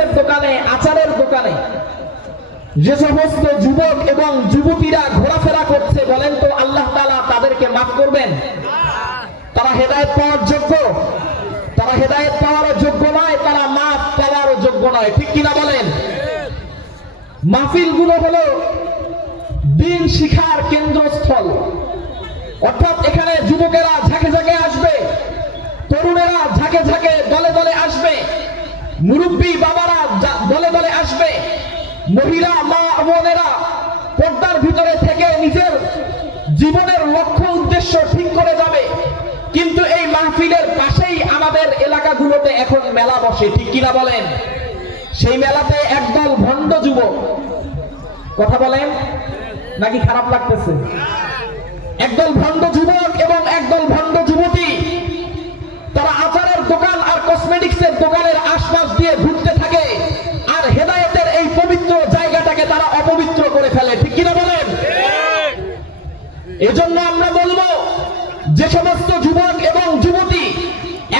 কসমেটিক্সের দোকানে, আচারের দোকানে যে সমস্ত যুবক এবং যুবতীরা ঘোরাফেরা করছে, বলেন তো আল্লাহ তাআলা তাদেরকে মাফ করবেন? তারা হেদায়েত পাওয়ার যোগ্য? তারা হেদায়েত পাওয়ারও যোগ্য নয়, তারা মাফ পাওয়ারও যোগ্য নয়, ঠিক কিনা বলেন? মাহফিলগুলো হলো দ্বীন শিক্ষার কেন্দ্রস্থল, অর্থাৎ এখানে যুবকেরা ঝাঁকে ঝাঁকে আসবে, তরুণেরা ঝাঁকে ঝাঁকে দলে দলে আসবে, মুরব্বী বাবারা দলে দলে আসবে, মহিলা মা বোনেরা পর্দার ভিতরে থেকে নিজের জীবনের লক্ষ্য উদ্দেশ্য ঠিক করে যাবে। কিন্তু এই মাহফিলের পাশেই আমাদের এলাকাগুলোতে এখন মেলা বসে, ঠিক কিনা বলেন? সেই মেলাতে একদল ভণ্ড যুবক, কথা বলেন নাকি খারাপ লাগতেছে? একদল ভণ্ড যুবক এবং একদল ভণ্ড যুবতী তারা আচারের দোকান আর কসমেটিক্সের দোকানের আশপাশ দিয়ে ঘুরতে থাকে, আর হেদায়েতের এই পবিত্র জায়গাটাকে তারা অপবিত্র করে ফেলে, ঠিক কিনা বলেন? এজন্য আমরা বলবো, যে সমস্ত যুবক এবং যুবতী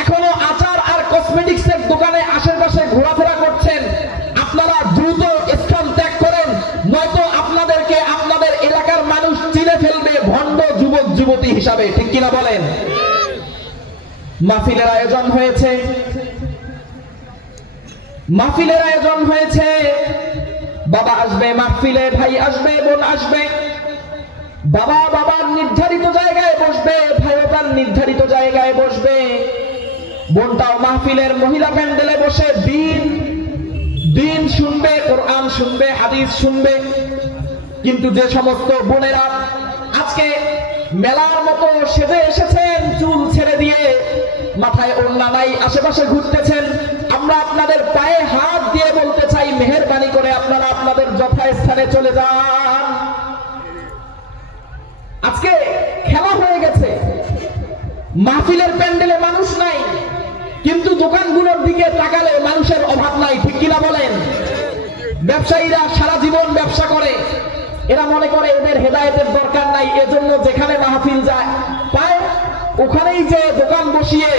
এখনো আচার আর কসমেটিক্সের দোকানে আশেপাশে ঘোরাফেরা করছেন, আপনারা দ্রুত স্থান ত্যাগ করেন, নয়তো আপনাদেরকে আপনাদের এলাকার মানুষ চিনে ফেলবে ভণ্ড যুবক যুবতী হিসাবে, ঠিক কিনা বলেন? মাহফিলের আয়োজন হয়েছে, মাহফিলের আয়োজন হয়েছে, বাবা আসবে মাহফিলে, ভাই আসবে, বোন আসবে, বাবা বাবার নির্ধারিত জায়গায় বসবে, ভাইও তার নির্ধারিত জায়গায় বসবে, বোনটাও মাহফিলের মহিলা প্যান্ডেলে বসে দিন শুনবে, কোরআন শুনবে, হাদিস শুনবে। কিন্তু যে সমস্ত বোনেরা আজকে মেলার মতো সেজে এসেছেন, চুল ছেড়ে দিয়ে, মাথায় ওড়না নাই, আশেপাশে ঘুরতেছেন, আমরা আপনাদের পায়ে হাত দিয়ে বলতে চাই, মেহেরবানি করে আপনারা আপনাদের যথাস্থানে চলে যান। আজকে খেলা হয়ে গেছে, মাহফিলের প্যান্ডেলে মানুষ নাই, কিন্তু দোকানগুলোর দিকে তাকালে মানুষের অভাব নাই, ঠিক কিনা বলেন? ব্যবসায়ীরা সারা জীবন ব্যবসা করে, এরা মনে করে এদের হেদায়েতের দরকার নাই, এজন্য যেখানে মাহফিল যায় পায় ওখানেই যে দোকান বসিয়ে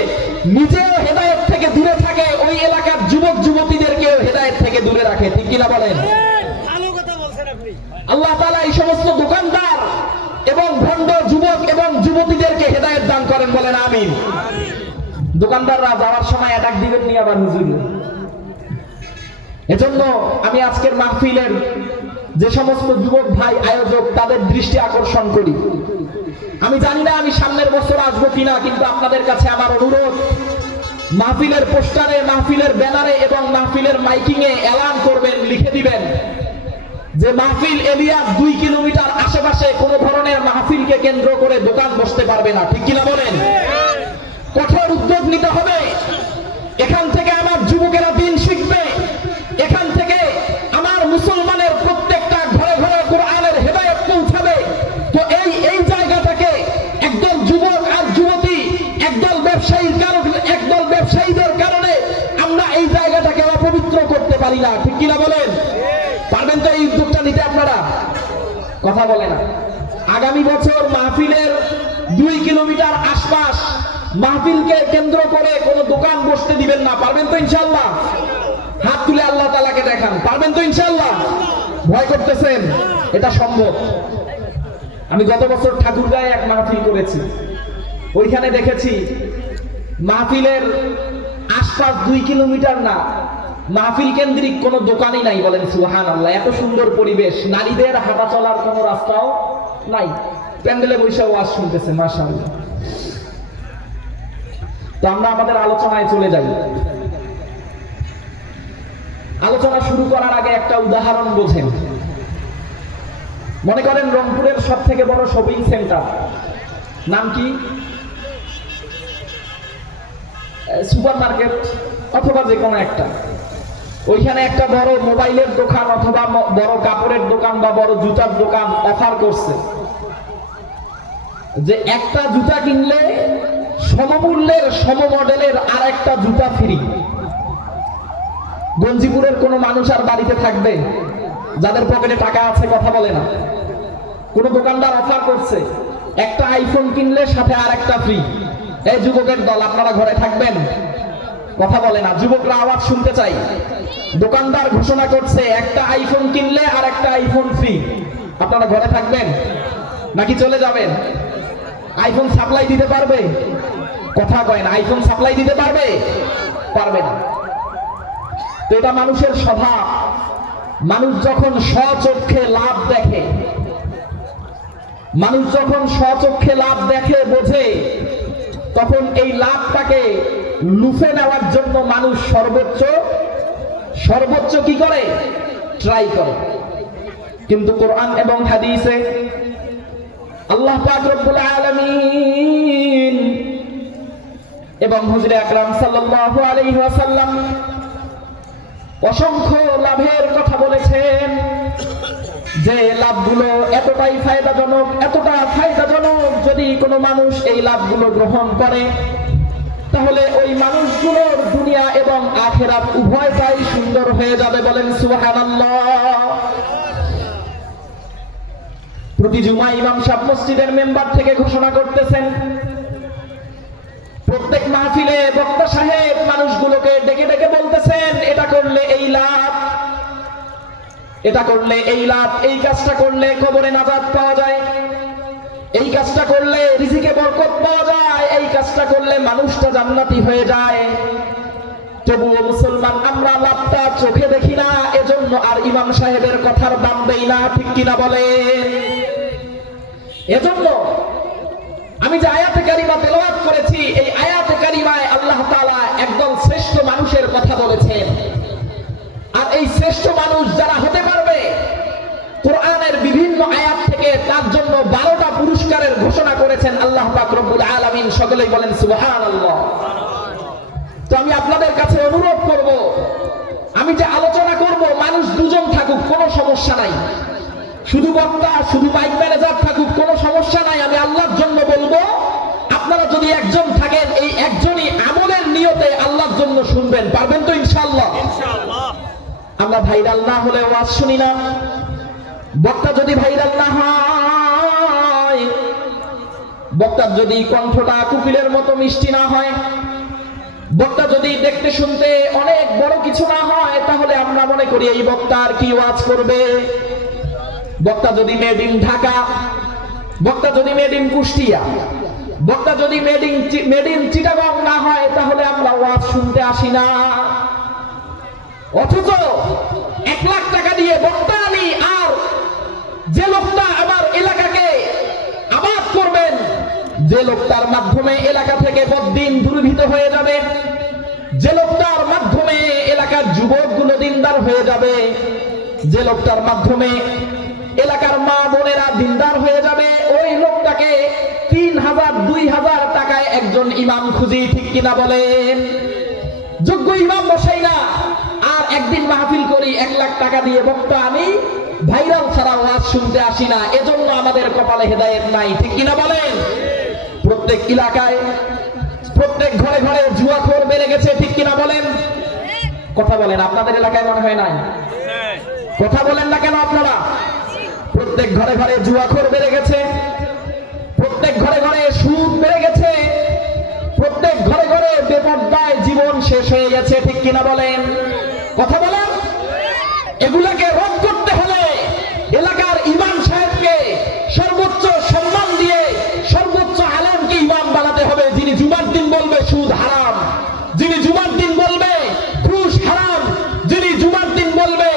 নিজেও হেদায়েত থেকে দূরে থাকে, ওই এলাকার যুবক যুবতীদেরকেও হেদায়েত থেকে দূরে রাখে, ঠিক কিনা বলেন? আল্লাহ তাআলা এই সমস্ত দোকানদার এবং ভণ্ড যুবক এবং যুবতীদেরকে হেদায়েত দান করেন, বলেন আমিন। দোকানদাররা যাওয়ার সময় অ্যাটাক দিবেন নি আবার হুজুর। এজন্য আমি আজকের মাহফিলের যে সমস্ত যুবক ভাই আয়োজক, তাদের দৃষ্টি আকর্ষণ করি। আমি জানি না আমি সামনের বছর আসবো কিনা, কিন্তু আপনাদের কাছে আমার অনুরোধ, মাহফিলের পোস্টারে, মাহফিলের ব্যানারে এবং মাহফিলের মাইকিং এ এলান করবেন, লিখে দিবেন যে মাহফিল এরিয়ার 2 কিলোমিটার আশেপাশে কোন ধরনের মাহফিলকে কেন্দ্র করে দোকান বসতে পারবে না, ঠিক কিনা বলেন? কঠোর উদ্যোগ নিতে হবে। এখান থেকে আমার যুবকেরা দিন শিখবে, এখান থেকে আমার মুসলমানের প্রত্যেকটা ঘরে ঘরে কোরআনের হেদায়েত পৌঁছাবে। তো এই জায়গাটাকে একদল যুবক আর যুবতী, একদল ব্যবসায়ীদের কারণে আমরা এই জায়গাটাকে অপবিত্র করতে পারি না, ঠিক কিনা বলেন? পারবেন তো এই উদ্যোগটা নিতে? আপনারা কথা বলে না। আগামী বছর মাহফিলের 2 কিলোমিটার আশপাশ মাহফিলকে কেন্দ্র করে কোন দোকান বসতে দিবেন না, পারবেন তো ইনশাআল্লাহ? হাত তুলে আল্লাহ তাআলাকে দেখান, পারবেন তো ইনশাআল্লাহ? ভয় করতেছেন? এটা সম্ভব। আমি গত বছর ঠাকুরগাঁয়ে এক মাহফিল করেছি, ওইখানে দেখেছি মাহফিলের আশপাশ 2 কিলোমিটার না, মাহফিল কেন্দ্রিক কোনো দোকানই নাই, বলেন সুবহানাল্লাহ। এত সুন্দর পরিবেশ, নারীদের হাঁটা চলার কোনো রাস্তাও নাই, প্যান্ডেলে বসে ওয়াজ শুনতেছে, মাশাআল্লাহ। তো আমরা আমাদের আলোচনায় চলে যাই। আলোচনা শুরু করার আগে একটা উদাহরণ বোঝেন। মনে করেন রংপুরের সবথেকে বড় শপিং সেন্টার, নাম কি? সুপার মার্কেট অথবা যে কোনো একটা, ওইখানে একটা বড় মোবাইলের দোকান অথবা বড় কাপড়ের দোকান বা বড় জুতার দোকান অফার করছে যে একটা জুতা কিনলে সমমূল্যের সমমডেলের আর একটা জুতা ফ্রি। গঞ্জিপুরের কোন মানুষ আর বাড়িতে থাকবে যাদের পকেটে টাকা আছে? কথা বলে না। কোন দোকানদার অফার করছে একটা আইফোন কিনলে সাথে আর একটা ফ্রি। এই যুবকের দল, আপনারা ঘরে থাকবেন? কথা বলে না, যুবকরা আওয়াজ শুনতে চাই। দোকানদার ঘোষণা করছে একটা আইফোন কিনলে আর একটা আইফোন ফ্রি। আপনারা ঘরে থাকবেন নাকি চলে যাবেন? আইফোন সাপ্লাই দিতে পারবে? কথা কয় না, আইফোন সাপ্লাই দিতে পারবে? পারবে না। তো এটা মানুষের স্বভাব। মানুষ যখন স্বচক্ষে লাভ দেখে, মানুষ যখন স্বচক্ষে লাভ দেখে বোঝে, তখন এই লাভটাকে লুফে নেওয়ার জন্য মানুষ সর্বোচ্চ কি করে? ট্রাই করে। কিন্তু কোরআন এবং হাদিসে আল্লাহ পাক রব্বুল আলামিন এবং হুজুরে আকরাম সাল্লাল্লাহু আলাইহি ওয়াসাল্লাম অসংখ্য লাভের কথা বলেছেন, যে লাভগুলো এতটাই ফায়দাজনক, এতটা ফায়দাজনক, যদি কোনো মানুষ এই লাভগুলো গ্রহণ করে তাহলে ওই মানুষগুলোর দুনিয়া এবং আখিরাত উভয়টাই সুন্দর হয়ে যাবে। বলেন সুবহানাল্লাহ। প্রতি জুমায় ইমাম সাহেব মসজিদের মেম্বার থেকে ঘোষণা করতেছেন, প্রত্যেক মাহফিলে বক্তা সাহেব মানুষগুলোকে ডেকে ডেকে বলতেছেন, এটা করলে এই লাভ, এটা করলে এই লাভ, এই কাজটা করলে কবরে নাজাত পাওয়া যায়, এই কাজটা করলে রিজিকে বরকত পাওয়া যায়, এই কাজটা করলে মানুষটা জান্নাতি হয়ে যায়। তবুও মুসলমান আমরা লাভটা চোখে দেখি না, এজন্য আর ইমাম সাহেবের কথার দাম দেই না। ঠিক কিনা বলেন? এজন্য আমি যে আয়াতে কারিমা তেলাওয়াত করেছি, এই আয়াতে কারিমায় আল্লাহ তাআলা একদল শ্রেষ্ঠ মানুষের কথা বলেছেন। আর এই শ্রেষ্ঠ মানুষ যারা হতে পারবে, কোরআনের বিভিন্ন আয়াত থেকে তার জন্য 12টা পুরস্কারের ঘোষণা করেছেন আল্লাহ পাক রব্বুল আলামিন। সকলেই বলেন সুবহানাল্লাহ। তো আমি আপনাদের কাছে অনুরোধ করব, আমি যে আলোচনা করব মানুষ দুজন থাকুক কোনো সমস্যা নাই, শুধু বক্তা শুধু মাইক ম্যানেজার থাকুক কোনো সমস্যা নাই, আমি আল্লাহর জন্য বলবো। আপনারা যদি একজন থাকেন, এই একজনই আমলের নিয়তে আল্লাহর জন্য শুনবেন, পারবেন তো ইনশাআল্লাহ? আমরা ভাইরাল না হলে ওয়াজ শুনি না। বক্তা যদি ভাইরাল না হয়, বক্তার যদি কণ্ঠটা কুকিলের মতো মিষ্টি না হয়, বক্তা যদি দেখতে শুনতে অনেক বড় কিছু না হয়, তাহলে আমরা মনে করি এই বক্তা আর কি ওয়াজ করবে। বক্তা যদি মেড ইন ঢাকা, বক্তা যদি মেড ইন কুষ্টিয়া, বক্তা যদি মেড ইন চিটাগং না হয়, তাহলে আমরা ওয়াজ শুনতে আসি না। অথচ 1 লাখ টাকা দিয়ে বক্তা আনি, আর যে লোকটা আমার এলাকাকে আবাদ করবেন, যে লোকটার মাধ্যমে এলাকা থেকে বদ্দিন দূরীভূত হয়ে যাবে, যে লোকটার মাধ্যমে এলাকার যুবকগুলো দিনদার হয়ে যাবে, যে লোকটার মাধ্যমে এলাকার মা বোনেরা দিনদার হয়ে যাবে, ওই লোকটাকে 3000 2000 টাকায় একজন ইমাম খুঁজি। ঠিক কিনা বলেন? যোগ্য ইমাম বসাই না, আর একদিন মাহফিল করি 1 লাখ টাকা দিয়ে বক্তা আমি, ভাইরাল ছাড়া ওয়াজ শুনতে আসি না। এজন্য আমাদের কপালে হেদায়েত নাই। ঠিক কিনা বলেন? প্রত্যেক এলাকায় প্রত্যেক ঘরে ঘরে জুয়াখোর বেড়ে গেছে। ঠিক কিনা বলেন? কথা বলেন। আপনাদের এলাকায় মনে হয় নাই? কথা বলেন না কেন আপনারা? প্রত্যেক ঘরে ঘরে জুয়াখোর বেড়ে গেছে, প্রত্যেক ঘরে ঘরে সুদ বেড়ে গেছে, প্রত্যেক ঘরে ঘরে বেপরদায় জীবন শেষ হয়ে গেছে। ঠিক কিনা বলেন? কথা বলেন। এগুলাকে রোধ করতে হলে এলাকার ইমাম সাহেবকে সর্বোচ্চ সম্মান দিয়ে সর্বোচ্চ আলেমকে ইমাম বানাতে হবে, যিনি জুমার দিন বলবে সুদ হারাম, যিনি জুমার দিন বলবে ঘুষ হারাম, যিনি জুমার দিন বলবে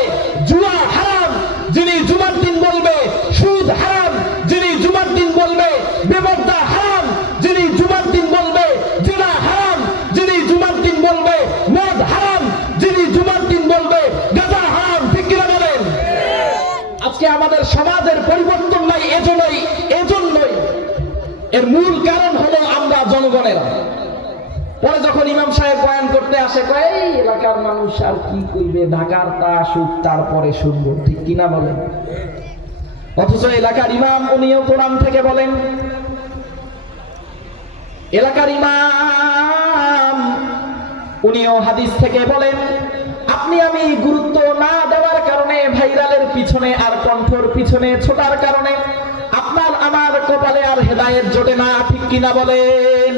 জুয়া হারাম, যিনি জুমার দিন বলবে সুদ হারাম, যিনি জুমার দিন বলবে বেপরদা হারাম, যিনি জুমার দিন বলবে জিনা হারাম, যিনি জুমার দিন বলবে মদ হারাম, যিনি জুমার দিন বলবে গাঁজা হারাম। ঠিক কিনা বলেন? আজকে আমাদের সমাজের পরিবর্তন নাই। এজন্যই এর মূল কারণ হলো আমরা জনগণেরা। পরে যখন ইমাম সাহেব বয়ান করতে আসে, কয় এই এলাকার মানুষ আর কি কইবে, ঢাকার তা সুখ তারপরে শুনবো। ঠিক কিনা বলেন? অথচ এলাকার ইমাম উনিও কোরআন থেকে বলেন, এলাকার ইমাম উনিও হাদিস থেকে বলেন, আপনি আমি গুরুত্ব না দেওয়ার কারণে, ভাইরালের পিছনে আর কণ্ঠর পিছনে ছোটার কারণে আপনার আমার কপালে আর হেদায়েত জোটে না। ঠিক কিনা বলেন?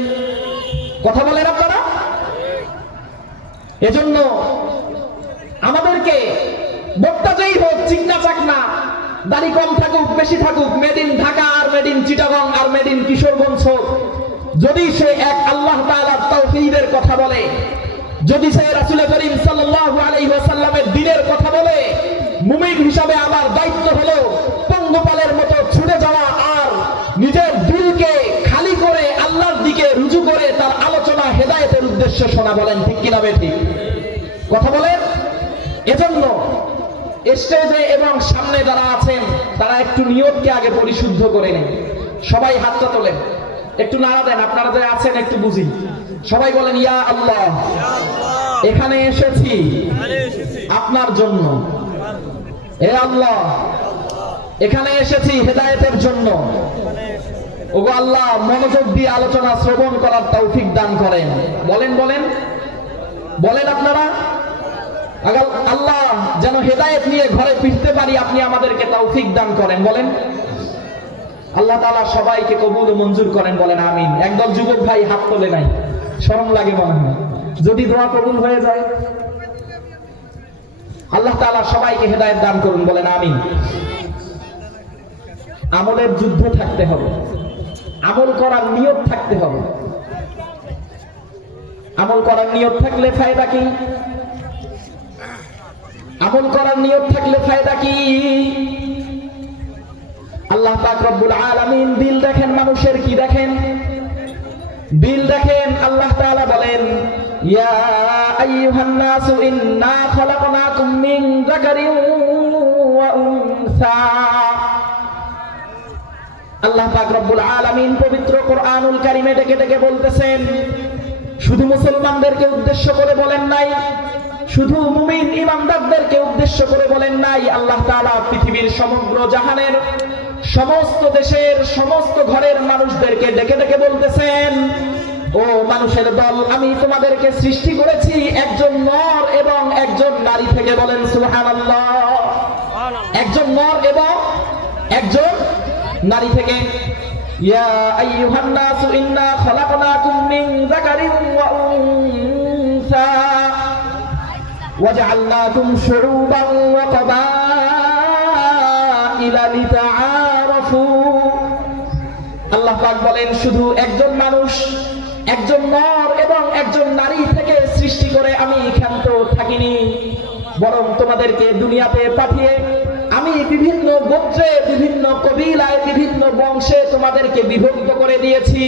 কথা বলেন আপনারা? এজন্য আমাদেরকে বক্তা যেই হোক, চিকনা চাকনা, দাড়ি কম থাকুক বেশি থাকুক, মেড ইন ঢাকা আর মেড ইন চিটাগং আর মেড ইন কিশোরগঞ্জ হোক, যদি সে এক আল্লাহ তাআলার তাওহীদের কথা বলে, যদি সে রাসূল করিম সাল্লাল্লাহু আলাইহি ওয়াসাল্লামের দ্বীনের কথা বলে, মুমিন হিসাবে আমার দায়িত্ব হলো পঙ্গপালের মতো ছুটে যাওয়া আর নিজের দিলকে খালি করে আল্লাহর দিকে রুজু করে তার আলোচনা হেদায়েতের উদ্দেশ্যে শোনা। বলেন ঠিক কিনা বেঠিক? কথা বলেন। এজন্য স্টেজে এবং সামনে যারা আছেন তারা একটু নিয়তকে আগে পরিশুদ্ধ করে নেন। সবাই হাতটা তোলেন, একটু নাড়া দেন। আপনারা যে আছেন একটু বুঝি, সবাই বলেন ইয়া আল্লাহ, এখানে এসেছি আপনার জন্য। হে আল্লাহ, এখানে এসেছি হেদায়েতের জন্য। ওগো আল্লাহ, মনোযোগ দিয়ে আলোচনা শ্রবণ করার তৌফিক দান করেন। বলেন বলেন বলেন আপনারা। আল্লাহ যেন হেদায়েত নিয়ে ঘরে ফিরতে পারি, আপনি আমাদেরকে তৌফিক দান করেন। বলেন আল্লাহ তাআলা সবাইকে কবুল ও মঞ্জুর করেন। বলেন আমিন। একদল যুবক ভাই হাত তোলে নাই, শরম লাগে মনে হয়। যদি দোয়া কবুল হয়ে যায়, আল্লাহ তাআলা সবাইকে হেদায়েত দান করুন। বলেন আমিন। আমলের যুদ্ধ থাকতে হবে, আমল করার নিয়ত থাকতে হবে। আমল করার নিয়ত থাকলে ফায়দা কি? আমল করার নিয়ত থাকলে ফায়দা কি? আল্লাহ পাক রব্বুল আলামিন দিল দেখেন, মানুষের কি দেখেন? দিল দেখেন। আল্লাহ তাআলা বলেন ইয়া আইয়ুহান নাসু ইন্না খালাকনাকুম মিন যাকারিন ওয়া উনসা। আল্লাহ পাক রব্বুল আলামিন পবিত্র কোরআনুল কারীমে ডেকে ডেকে বলতেছেন, শুধু মুসলমানদেরকে উদ্দেশ্য করে বলেন নাই, শুধু মুমিন ইমানদারদেরকে উদ্দেশ্য করে বলেন নাই। আল্লাহ তাআলা পৃথিবীর সমগ্র জাহানের সমস্ত দেশের সমস্ত ঘরের মানুষদেরকে ডেকে ডেকে বলতেছেন, ও মানুষের দল, আমি তোমাদেরকে সৃষ্টি করেছি একজন নর এবং একজন নারী থেকে। বলেন সুবহানাল্লাহ। একজন নর এবং একজন নারী থেকে। ইয়া আইয়ুহান নাসু ইন্না খালাকনাকুম মিন যাকারিন ওয়া উনসা ওয়াজআলনাকুম শুউবান ওয়া ক্বাবাইলা লিতাআরাফু। আল্লাহ পাক বলেন, শুধু একজন মানুষ, একজন নর এবং একজন নারী থেকে সৃষ্টি করে আমি ক্ষান্ত থাকিনি, বরং তোমাদেরকে দুনিয়াতে পাঠিয়ে আমি বিভিন্ন গোত্রে, বিভিন্ন কবিলায়, বিভিন্ন বংশে তোমাদেরকে বিভক্ত করে দিয়েছি,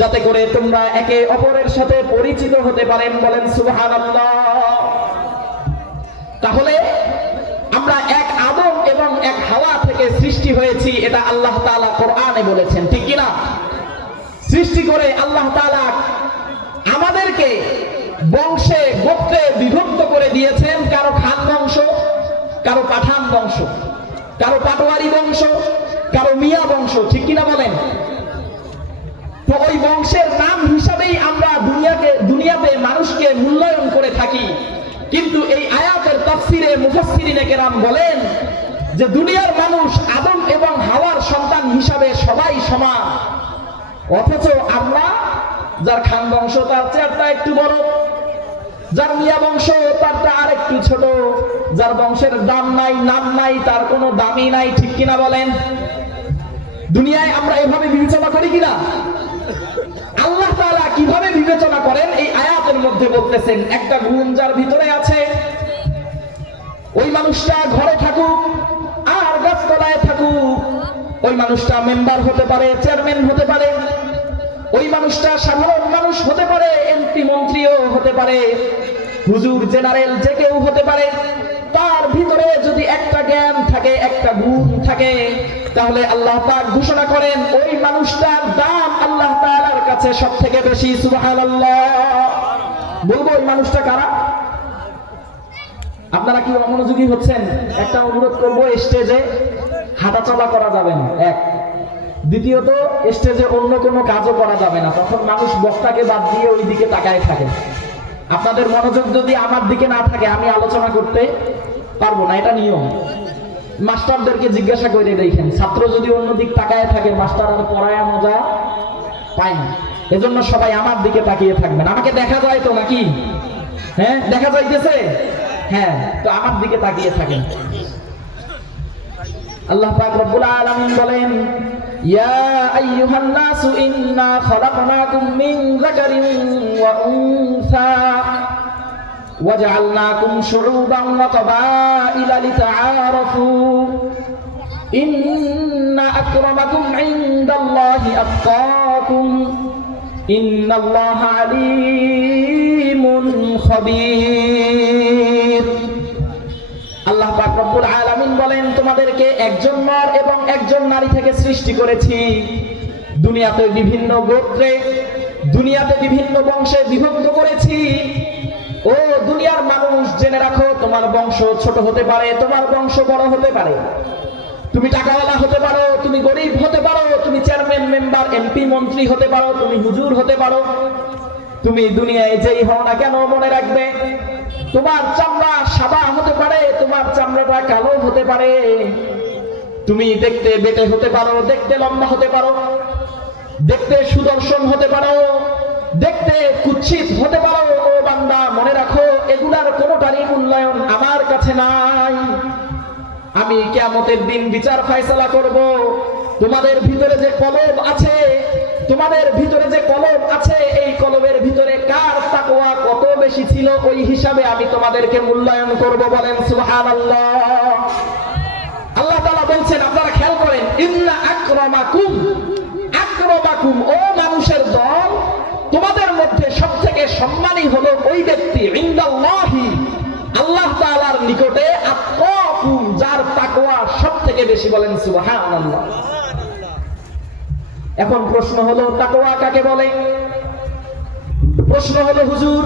যাতে করে তোমরা একে অপরের সাথে পরিচিত হতে পারেন। বলেন সুবহানাল্লাহ। তাহলে আমরা এক আদম এবং এক হাওয়া থেকে সৃষ্টি হয়েছি, এটা আল্লাহ তাআলা কোরআনে বলেছেন, ঠিক কি না? সৃষ্টি করে আল্লাহ তাআলা আমাদেরকে বংশে গোত্রে বিভক্ত করে দিয়েছেন। কারো খান বংশ, কারো পাঠান বংশ, কারো পাটোয়ারি বংশ, কারো মিয়া বংশ, ঠিক কিনা বলেন? তো ওই বংশের নাম হিসাবেই আমরা দুনিয়াতে মানুষকে মূল্যায়ন করে থাকি। কিন্তু এই আয়াতের তাফসিরে মুফাসসিরিনে কেরাম বলেন যে দুনিয়ার মানুষ আদম এবং হাওয়ার সন্তান হিসাবে সবাই সমান, অথচ আমরা যার খান বংশ তার চেহারাটা একটু বড়, যার মিয়া বংশ তারটা আরেকটু ছোট, যার বংশের দাম নাই, নাম নাই, তার কোনো দামই নাই, ঠিক কিনা বলেন? দুনিয়ায় আমরা এভাবে বিবেচনা করি কিনা? আল্লাহ তাআলা কিভাবে বিবেচনা করেন এই আয়াতের মধ্যে বলতেছেন, একটা গুণ যার ভিতরে আছে ওই মানুষটা ঘরে থাকুক আর গাছতলায় থাকুক, ওই মানুষটা মেম্বার হতে পারে, চেয়ারম্যান হতে পারে, ওই মানুষটা সাধারণ মানুষ হতে পারে, এমপি মন্ত্রীও হতে পারে, হুজুর জেনারেল যে কেউ হতে পারে। তার ভিতরে যদি একটা জ্ঞান থাকে, একটা গুণ থাকে, তাহলে আল্লাহ পাক ঘোষণা করেন ওই মানুষটার দাম আল্লাহ তাআলার কাছে সবথেকে বেশি। সুবহানাল্লাহ। বলবো ওই মানুষটা কারা? আপনারা কি অমনোযোগী হচ্ছেন? একটা অনুরোধ করবো, স্টেজে হাঁটাচলা করা যাবে না, এক। দ্বিতীয়ত, স্টেজে অন্য কোনো কাজও করা যাবে না, তখন মানুষ বক্তাকে বাদ দিয়ে ওই দিকে তাকায় থাকে। আপনাদের মনোযোগ যদি আমার দিকে না থাকে আমি আলোচনা করতে পারবো না, এটা নিয়ম। মাস্টারদেরকে জিজ্ঞাসা করে দেখেন, ছাত্র যদি অন্য দিক তাকায় থাকে মাস্টার আর পড়ায় মজা পায় না। এজন্য সবাই আমার দিকে তাকিয়ে থাকবেন। আমাকে দেখা যায় তো নাকি? হ্যাঁ দেখা যাইতেছে? হ্যাঁ, তো আমার দিকে তাকিয়ে থাকেন। আল্লাহ পাক রব্বুল আলামিন বলেন, ইয়া আইয়ুহান নাসু ইন্না খালাকনাকুম মিন যাকারিন ওয়া উনসা ওয়াজআলনাকুম শুউবান ওয়া ক্বাবাইলা লিতাআরাফু ইন্না আকরামাকুম ইনদাল্লাহি আতকাকুম ইন্নাল্লাহা আলীমুন খাবীর। আল্লাহ পাক রব্বুল আলামিন বলেন, তোমাদেরকে একজন নর এবং একজন নারী থেকে সৃষ্টি করেছি। দুনিয়াতে বিভিন্ন গোত্রে, দুনিয়াতে বিভিন্ন বংশে বিভক্ত করেছি। ও দুনিয়ার মানুষ, জেনে রাখো, তোমার বংশ ছোট হতে পারে, তোমার বংশ বড় হতে পারে। তুমি টাকাওয়ালা হতে পারো, তুমি গরিব হতে পারো, তুমি চেয়ারম্যান, মেম্বার, এমপি, মন্ত্রী হতে পারো, তুমি হুজুর হতে পারো। তুমি দুনিয়ায় যেই হও না কেন, মনে রাখবে তোমার চামড়া সাদা হতে পারে, তোমার চামড়াটা কালো হতে পারে। তুমি দেখতে বেটে হতে পারো, দেখতে লম্বা হতে পারো, দেখতে সুদর্শন হতে পারো, দেখতে কুৎসিত হতে পারো। ও বান্দা, মনে রাখো, এগুলার কোনোটারই মূল্যায়ন আমার কাছে নাই। আমি কিয়ামতের দিন বিচার ফায়সালা করব। তোমাদের ভিতরে যে কলব আছে, তোমাদের ভিতরে যে কলব আছে, এই কলবের ভিতরে কার তাকওয়া কত বেশি ছিল, ওই হিসাবে আমি তোমাদেরকে মূল্যায়ন করব। বলেন সুবহানাল্লাহ। আল্লাহ তাআলা বলছেন, আপনারা খেয়াল করেন, ইন্না আকরামাকুম, আকরামাকুম, ও মানুষের দল, তোমাদের মধ্যে সবথেকে সম্মানী হলো ওই ব্যক্তি, ইনদাল্লাহি, আল্লাহ তাআলার নিকটে, আতকাকুম, যার তাকওয়া সবথেকে বেশি। বলেন সুবহানাল্লাহ। এখন প্রশ্ন হলো, তাকওয়া কাকে বলে? প্রশ্ন হলো, হুজুর,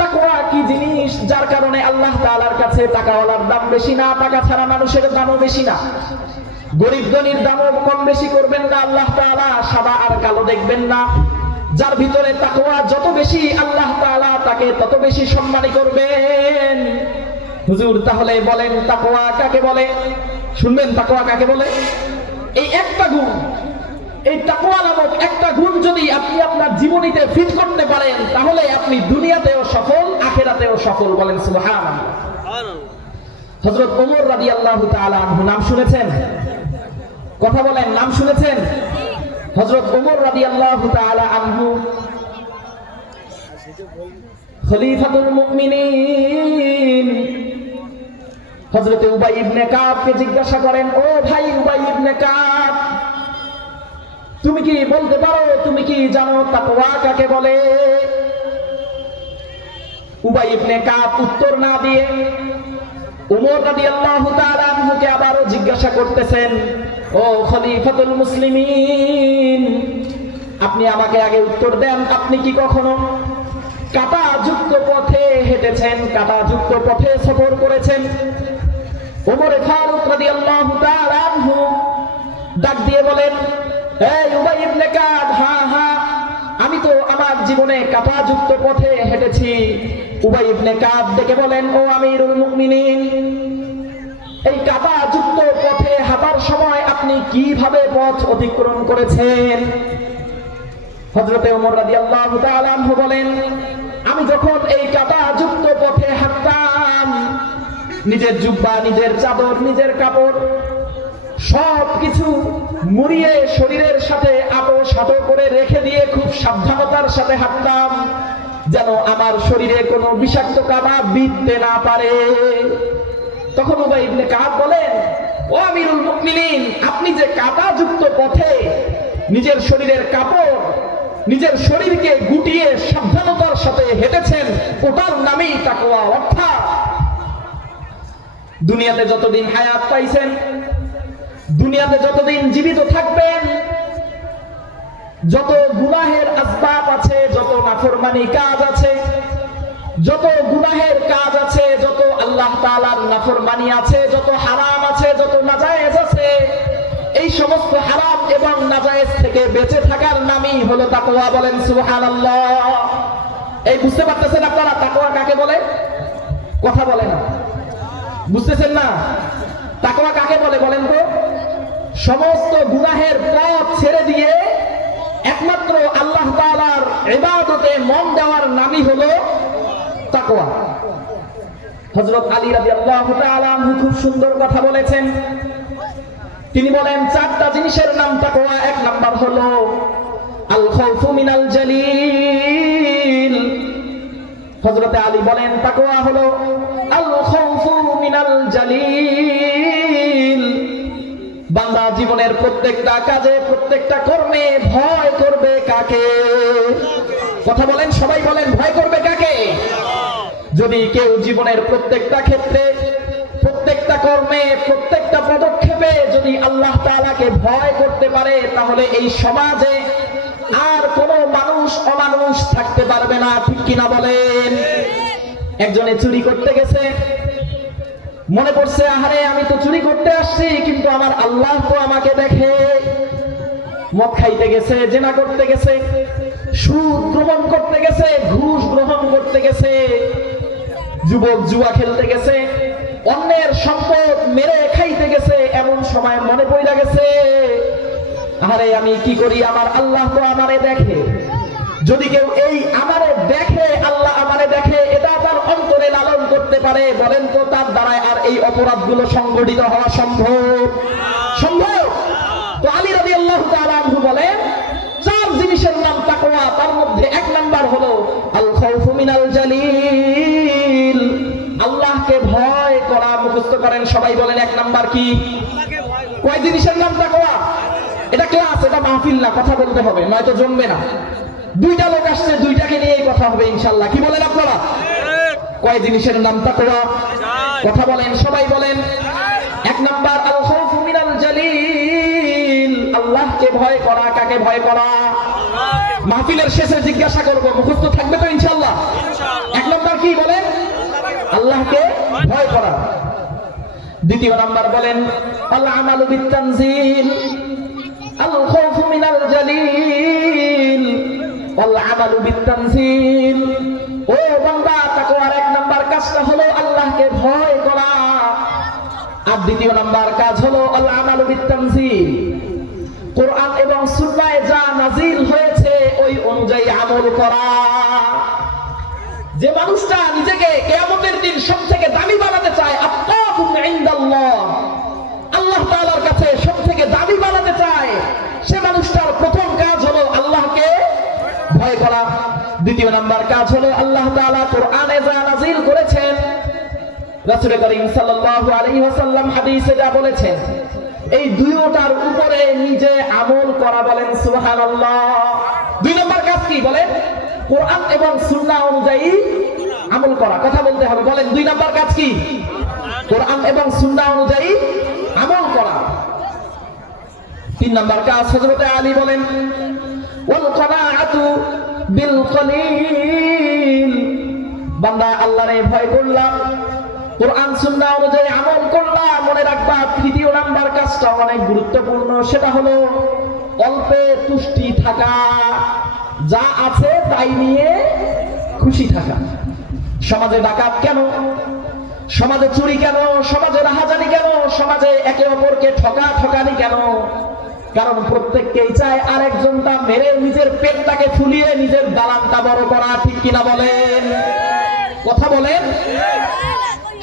তাকওয়া কি জিনিস যার কারণে আল্লাহ তাআলার কাছে টাকাওয়ালার দাম বেশি না, টাকা ছাড়া মানুষের দামও বেশি না, গরিব ধনীর দামও কম বেশি করবেন না আল্লাহ তাআলা, সাদা আর কালো দেখবেন না। যার ভিতরে তাকওয়া যত বেশি, আল্লাহ তাআলা তাকে তত বেশি সম্মানী করবেন। হুজুর, তাহলে বলেন তাকওয়া কাকে বলে? শুনবেন, তাকওয়া কাকে বলে? এই একটা গুণ, এই তাকওয়া নামক একটা গুণ যদি আপনি আপনার জীবনীতে ফিট করতে পারেন, তাহলে আপনি দুনিয়াতেও সফল, আখিরাতেও সফল। বলেন সুবহানাল্লাহ। হযরত ওমর রাদিয়াল্লাহু তাআলা আনহু, নাম শুনেছেন? কথা বলেন, নাম শুনেছেন? হযরত ওমর রাদিয়াল্লাহু তাআলা আনহু খলিফাতুল মুমিনিন। হযরত উবাই ইবনে কাবকে জিজ্ঞাসা করেন, ও ভাই উবাই ইবনে কাব, তুমি কি বলতে পারো, তুমি কি জানো তাকওয়া কাকে বলে? উবাই ইবনে কাব উত্তর না দিয়ে ওমর রাদিয়াল্লাহু তাআলা আনহুকে আবারও জিজ্ঞাসা করতেছেন, ও খলিফাতুল মুসলিমিন, আপনি আমাকে আগে উত্তর দেন, আপনি কি কখনো কাঁটাযুক্ত পথে হেঁটেছেন, কাঁটাযুক্ত পথে সফর করেছেন? ওমর ফারুক রাদিয়াল্লাহু তাআলা আনহু ডাক দিয়ে বলেন, এই উবাই ইবনে কাব, হ্যাঁ হ্যাঁ, আমি তো আমার জীবনে কাঁটাযুক্ত পথে হেঁটেছি। উবাই ইবনে কাব ডেকে বলেন, ও আমিরুল মুমিনিন, এই কাঁটাযুক্ত পথে হাঁটার সময় আপনি কিভাবে পথ অতিক্রম করেছেন? হযরতে ওমর রাদিয়াল্লাহু তাআলা আনহু বলেন, আমি যখন এই কাঁটাযুক্ত পথে হাঁটতাম, নিজের জুব্বা, নিজের চাদর, নিজের কাপড় সবকিছু মুড়িয়ে শরীরের সাথে আঁটো করে রেখে দিয়ে খুব সাবধানতার সাথে হাঁটতাম, যেন আমার শরীরে কোনো বিষাক্ত কামা বিঁধতে না পারে। তখন উবাই ইবনে কাব বলেন, ও আমিরুল মুমিনিন, আপনি যে কাঁটাযুক্ত পথে নিজের শরীরের কাপড়, নিজের শরীরকে গুটিয়ে সাবধানতার সাথে হেঁটেছেন, ওটার নামেই তাকওয়া। অর্থাৎ দুনিয়াতে যতদিন হায়াত পাইছেন, দুনিয়াতে যতদিন জীবিত থাকবেন, যত গুনাহের আসবাব আছে, যত নাফরমানি কাজ আছে, যত গুনাহের কাজ আছে, যত আল্লাহ তাআলার নাফরমানি আছে, যত হারাম আছে, যত নাজায়েজ আছে, এই সমস্ত হারাম এবং নাজায়েজ থেকে বেঁচে থাকার নামই হলো তাকওয়া। বলেন সুবহানাল্লাহ। এই বুঝতে পারতেছেন আপনারা তাকওয়া কাকে বলে? কথা বলে না, বুঝতেছেন না? তাকওয়া কাকে বলে বলেন তো? সমস্ত গুনাহের পথ ছেড়ে দিয়ে একমাত্র আল্লাহ তাআলার ইবাদতে মন দেওয়ার নামই হলো তাকওয়া। তাকওয়া। হযরত আলী রাদিয়াল্লাহু তাআলা আনহু খুব সুন্দর কথা বলেছেন। তিনি বলেন চারটা জিনিসের নাম তাকওয়া। এক নাম্বার হলো আল খাউফু মিনাল জালিল। হযরত আলী বলেন তাকওয়া হলো আল খাউফু মিনাল জালিল। বান্দা জীবনের প্রত্যেকটা কাজে প্রত্যেকটা কর্মে ভয় করবে কাকে? কথা বলেন, সবাই বলেন, ভয় করবে কাকে? যদি কেউ জীবনের প্রত্যেকটা ক্ষেত্রে প্রত্যেকটা কর্মে প্রত্যেকটা পদক্ষেপে যদি আল্লাহ তাআলাকে ভয় করতে পারে, তাহলে এই সমাজে আর কোনো মানুষ অমানুষ থাকতে পারবে না। ঠিক কিনা বলেন? একজনে চুরি করতে গেছে, মনে পড়ছে আহারে আমি তো চুরি করতে আসছি, কিন্তু আমার আল্লাহ তো আমাকে দেখে। মদ খাইতে গেছে, জেনা করতে গেছে, সুদ গ্রহণ করতে গেছে, ঘুষ গ্রহণ করতে গেছে, যুবক জুয়া খেলতে গেছে, অন্যের সম্পদ মেরে খাইতে গেছে। এমন সময় মনে পড়ে গেছে আরে আমি কি করি, আমার আল্লাহ তো আমারে দেখে। যদি কেউ এই আমারে দেখে, আল্লাহ আমারে দেখে, এটা তার অন্তরে লালন করতে পারে, বলেন তো তার দ্বারাই আর এই অপরাধগুলো সংগঠিত হওয়া সম্ভব? সম্ভব? তো আলী রাদিয়াল্লাহু তাআলা আনহু বলেন চার জিনিসের নাম তাকওয়া। তার মধ্যে এক নাম্বার হলো আল খাউফু মিনাল জালিল, আল্লাহকে ভয় করা। মুখস্থ করেন সবাই, বলেন এক নাম্বার কি? কয় জিনিসের নাম তাকওয়া? এটা ক্লাস, এটা মাহফিল না, কথা বলতে হবে, নয়তো জমবে না। দুইটা লোক আসছে, দুইটাকে নিয়েই কথা হবে ইনশাআল্লাহ। কি বলেন আপনারা? কয় জিনিসের নাম তাকওয়া? কথা বলেন, সবাই বলেন। এক নাম্বার আল খাউফু মিনাল জালিল, আল্লাহকে ভয় করা। কাকে ভয় করা? মাহফিলের শেষে জিজ্ঞাসা করব, মুখস্থ থাকবে তো ইনশাআল্লাহ? এক নাম্বার কি বলেন? আল্লাহকে ভয় করা। দ্বিতীয় নাম্বার বলেন আল আমালু বিত-তানজিল, আল খাউফু মিনাল জালিল ওয়াল আমালু বিত-তানজিল। ও বান্দা, তাকওয়ার এক নাম্বার কাজটা হলো আল্লাহকে ভয় করা, আর দ্বিতীয় নাম্বার কাজ হলো আল আমালু বিত-তানজিল। কোরআন এবং সুন্নাহে যা নাজিল হয়েছে ওই অনুযায়ী আমল করা। যে মানুষটা নিজেকে কিয়ামতের দিন সবথেকে দামি বানাতে চায়, আত্তাকুম ইনদাল্লাহ, আল্লাহ তাআলার কাছে সবথেকে দামি বানাতে চায়, সে মানুষটার প্রথম কাজ হলো আল্লাহকে ভয় করা। দ্বিতীয় নাম্বার কাজ হলো আল্লাহ তাআলা কোরআনে যা নাজিল করেছেন, রাসূল করিম সাল্লাল্লাহু আলাইহি ওয়াসাল্লাম হাদিসে যা বলেছেন, এই দুইটার উপরে নিজে আমল করা। বলেন সুবহানাল্লাহ। দুই নাম্বার কাজ কি বলেন? কোরআন এবং সুন্নাহ অনুযায়ী আমল করা। কথা বলতে হবে, বলেন দুই নাম্বার কাজ কি? কোরআন এবং সুন্নাহ অনুযায়ী আমল করা। তিন নাম্বার কাজ হযরত আলী বলেন ওয়াল কানাআতু বিল কলিল, বান্দা আল্লাহরে ভয় করলাম, কোরআন সুন্নাহ অনুযায়ী আমল করলাম। মনে রাখবা তৃতীয় নাম্বার কাজটা অনেক গুরুত্বপূর্ণ, সেটা হলো অল্পে তুষ্টি থাকা, যা আছে তাই নিয়ে খুশি থাকা। সমাজে ডাকাত কেন? সমাজে চুরি কেন? সমাজে রাহাজানি কেন? সমাজে একে অপরকে ঠকানি কেন? কারণ প্রত্যেককেই চায় আরেকজনটা মেরে নিজের পেটটাকে ফুলিয়ে নিজের দালানটা বড় করা। ঠিক কিনা বলেন? কথা বলেন।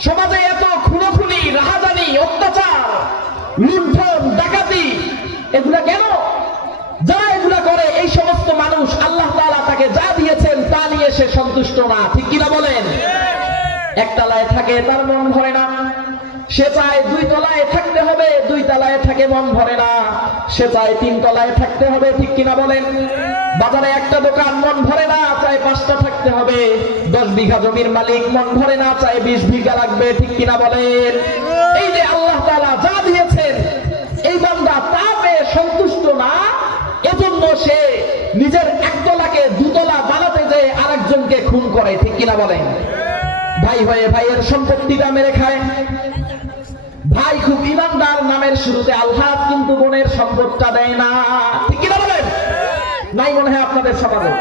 সমাজে এত খুনোখুনি, রাহাজানি, অত্যাচার, লুণ্ঠন, ডাকাতি, এগুলা কেন? যারা এগুলা করে এই সমস্ত মানুষ আল্লাহ তাআলা তাকে যা দিয়েছেন তা নিয়ে সে সন্তুষ্ট না। ঠিক কিনা বলেন? একতলায় থাকে তার মন ভরে না, সে চায় দুই তলায় থাকতে হবে, দুই তলায় থাকে মন ভরে না, সে চায় তিন তলায় থাকতে হবে। ঠিক কিনা বলেন? বাজারে একটা দোকান মন ভরে না, চায় 5টা থাকতে হবে। 10 বিঘা জমির মালিক মন ভরে না, চায় 20 বিঘা লাগবে। ঠিক কিনা বলেন? এই যে আল্লাহ তাআলা যা দিয়েছেন এই বান্দা তা পেয়ে সন্তুষ্ট না, এজন্য সে নিজের একতলাকে দুতলা বানাতে যেয়ে আরেকজনকে খুন করে। ঠিক কিনা বলেন? ভাই হয়ে ভাইয়ের সম্পত্তিটা মেরে খায়। ভাই খুব ইমানদার, নামের শুরুতে আল্লাহ, কিন্তু বোনের সম্পদটা দেয় না। ঠিক কিনা বলেন? নাই মনে হয় আপনাদের সমাজে?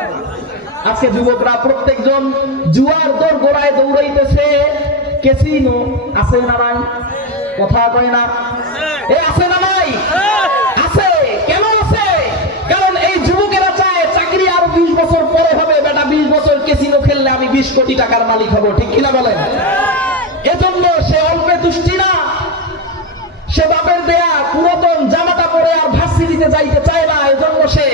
আজকে যুবকরা প্রত্যেকজন জুয়ার দৌড় গোড়ায় দৌড়াইতেছে। ক্যাসিনো আছে না নাই? কথা কয় না? এ আছে না নাই? আছে। কেন আছে? কারণ এই যুবকেরা চায় চাকরি আরো 20 বছর পরে হবে। বেটা 20 বছর ক্যাসিনো খেললে আমি 20 কোটি টাকার মালিক হব, ঠিক কিনা বলেন? এজন্য সে অল্পে তুষ্টি না, সে বাপের দেয়া পুরাতন জামাটা পরে আর ভার্সিটিতে যাইতে চায় না। এজন্য সে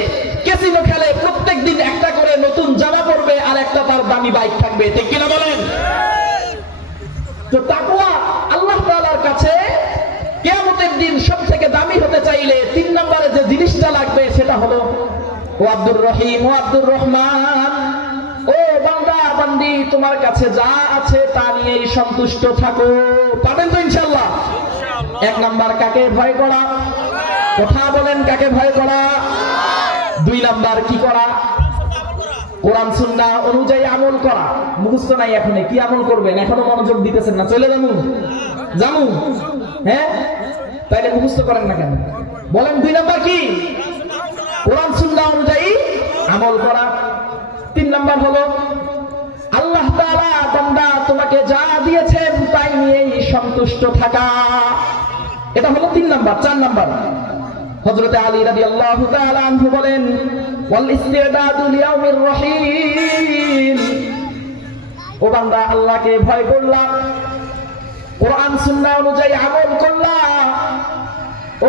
ক্যাসিনো খেলে, প্রত্যেকদিন একটা করে নতুন জামা পরবে আর একটা তার দামি বাইক থাকবে, ঠিক কিনা বলেন? তো তাকওয়া আল্লাহ তাআলার কাছে কিয়ামতের দিন সবথেকে দামি হতে চাইলে 3 নম্বরে যে জিনিসটা লাগবে সেটা হলো ও আব্দুর রহিম, ও আব্দুর রহমান, ও বান্দা বান্দি, তোমার কাছে যা আছে তা নিয়েই সন্তুষ্ট থাকো। পাবেন তো ইনশাআল্লাহ? 1 নাম্বার কাকে ভয় করা? কথা বলেন, কাকে ভয় করা? 2 নাম্বার কি করা? কোরআন সুন্নাহ অনুযায়ী আমল করা। মুখস্থ নাই এখনো, কি আমল করবেন? এখনো মনোযোগ দিতেছেন না, চলে যামু হ্যাঁ, তাইলে মুখস্থ করেন না কেন? বলেন 2 নাম্বার কি? কোরআন সুন্নাহ অনুযায়ী আমল করা। 3 নাম্বার হলো আল্লাহ তাআলা বান্দা তোমাকে যা দিয়েছেন তাই নিয়েই সন্তুষ্ট থাকা। এটা হলো 3 নাম্বার। 4 নাম্বার হযরত আলী রাদিয়াল্লাহু তাআলা আনহু বলেন, ওয়াল ইসতিদাদু লিয়াউমির রহিম, ও বান্দা আল্লাহকে ভয় করলা, কোরআন সুন্নাহ অনুযায়ী আমল করলা,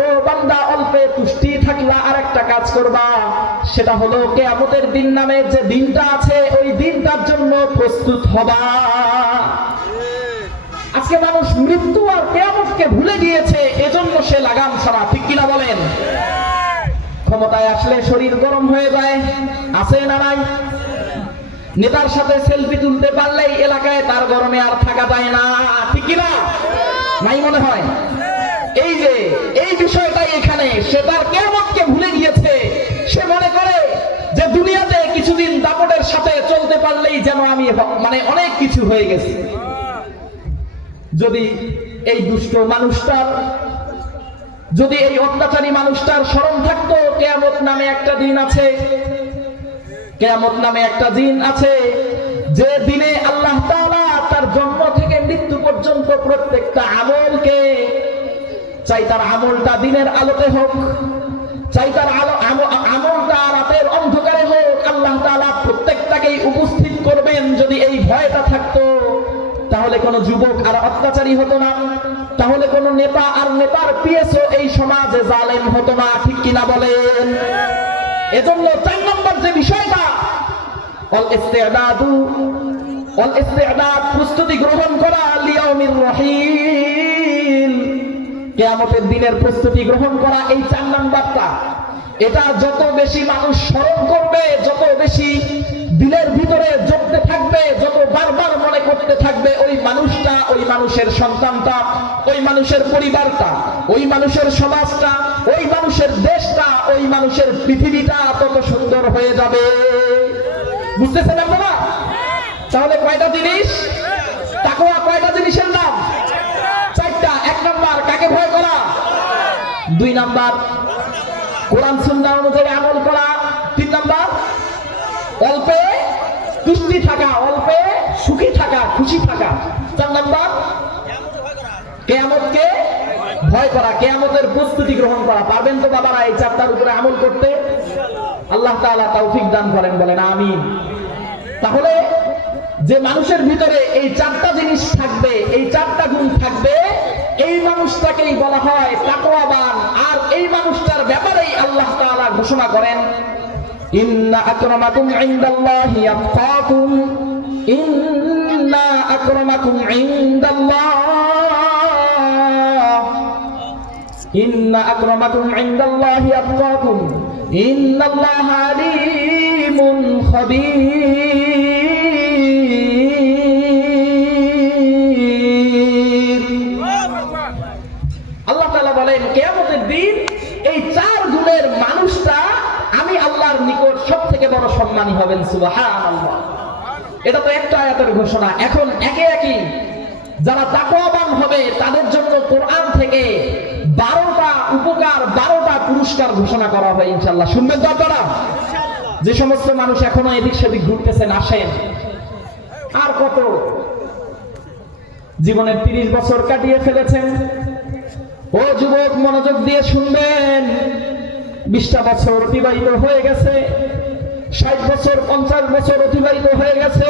ও বান্দা অল্পে তুষ্টি থাকলা, আর একটা কাজ করবা, সেটা হলো কিয়ামতের দিন নামে যে দিনটা আছে ওই দিনটার জন্য প্রস্তুত হবা। আজকে মানুষ মৃত্যু আর কিয়ামতকে ভুলে গিয়েছে, এজন্য সে লাগাম ছাড়া, ঠিক কিনা বলেন? ক্ষমতায় আসলে শরীর গরম হয়ে যায়, আছে না নাই? নেতার সাথে সেলফি তুলতে পারলেই এলাকায় তার গরমে আর থাকা যায় না, ঠিক কিনা? নাই মনে হয়? এই যে এই বিষয়টাই এখানে, সে তার কিয়ামতকে ভুলে গিয়েছে। সে মনে করে যে দুনিয়াতে কিছুদিন দাপটের সাথে চলতে পারলেই যেন আমি মানে অনেক কিছু হয়ে গেছে। যদি এই দুষ্ট মানুষটার, যদি এই অত্যাচারী মানুষটার স্মরণ থাকতো কিয়ামত নামে একটা দিন আছে, কিয়ামত নামে একটা দিন আছে যে দিনে আল্লাহ তাআলা তার জন্ম থেকে মৃত্যু পর্যন্ত প্রত্যেকটা আমলকে, চাই তার আমলটা দিনের আলোতে হোক, চাই তার আমলটা রাতের অন্ধকারে হোক, আল্লাহ তাআলা প্রত্যেকটাকেই উপস্থিত করবেন। যদি এই ভয়টা থাকতো তাহলে কোনো যুবক আর অত্যাচারী হতো না, তাহলে কোনো নেতা আর নেতার পিএসও এই সমাজে জালেম হতো না, ঠিক কিনা বলেন? এজন্য 4 নম্বর যে বিষয়টা, অল ইস্তিদাদ, প্রস্তুতি গ্রহণ করা, লিয়াউমির রহিম, কিয়ামতের দিনের প্রস্তুতি গ্রহণ করা, এই 4 নাম্বারটা, এটা যত বেশি মানুষ স্মরণ করবে, যত বেশি দিলের ভিতরে জপতে থাকবে, যত বারবার মনে করতে থাকবে, ওই মানুষটা, ওই মানুষের সন্তানটা, ওই মানুষের পরিবারটা, ওই মানুষের সমাজটা, ওই মানুষের দেশটা, ওই মানুষের পৃথিবীটা তত সুন্দর হয়ে যাবে। বুঝতেছেন আপনারা? তাহলে কয়টা জিনিস? তাকওয়া কয়টা জিনিসের নাম? 4টা। 1 নাম্বার কাকে ভয় করা? 2 নাম্বার কোরআন সুন্নাহ অনুযায়ী আমল করা। 3 নাম্বার অল্পে তুষ্টি থাকা, অল্পে সুখী থাকা, খুশি থাকা। 4 নাম্বার কিয়ামতকে ভয় করা, কিয়ামতের প্রস্তুতি গ্রহণ করা। পারবেন তো বাবারা এই 4টার উপরে আমল করতে? আল্লাহ তাআলা তৌফিক দান করেন, বলেন আমিন। তাহলে যে মানুষের ভিতরে এই 4টা জিনিস থাকবে, এই 4টা গুণ থাকবে, এই মানুষটাকেই বলা হয় তাকওয়াবান। আর এই মানুষটার ব্যাপারেই আল্লাহ তাআলা ঘোষণা করেন, ইন্না আকরামাকুম ইনদাল্লাহি আতকাকুম, ইন্না আকরামাকুম ইনদাল্লাহ, ইন্না আকরামাকুম ইনদাল্লাহি আতকাকুম, ইন্নাল্লাহা আলীমুন খাবীর। আল্লাহ তাআলা বলেন কিয়ামতের দিন এই 4 গুণের মানুষটা আমি আল্লাহর নিকট সবথেকে বড় সম্মানী হবেন। সুবহানাল্লাহ। এটা তো একটা আয়াতের ঘোষণা। এখন একে একে যারা তাকওয়াবান হবে তাদের জন্য কোরআন থেকে 12টা উপকার, 12টা পুরস্কার ঘোষণা করা হবে ইনশাআল্লাহ। শুনবেন তো আপনারা? যে সমস্ত মানুষ এখনো এদিক সেদিক ঘুরতেছেন, আসেন। আর কত জীবনের 30 বছর কাটিয়ে ফেলেছেন। ও যুবক, মনোযোগ দিয়ে শুনবেন। 20টা বছর অতিবাহিত হয়ে গেছে, 60 বছর 50 বছর অতিবাহিত হয়ে গেছে।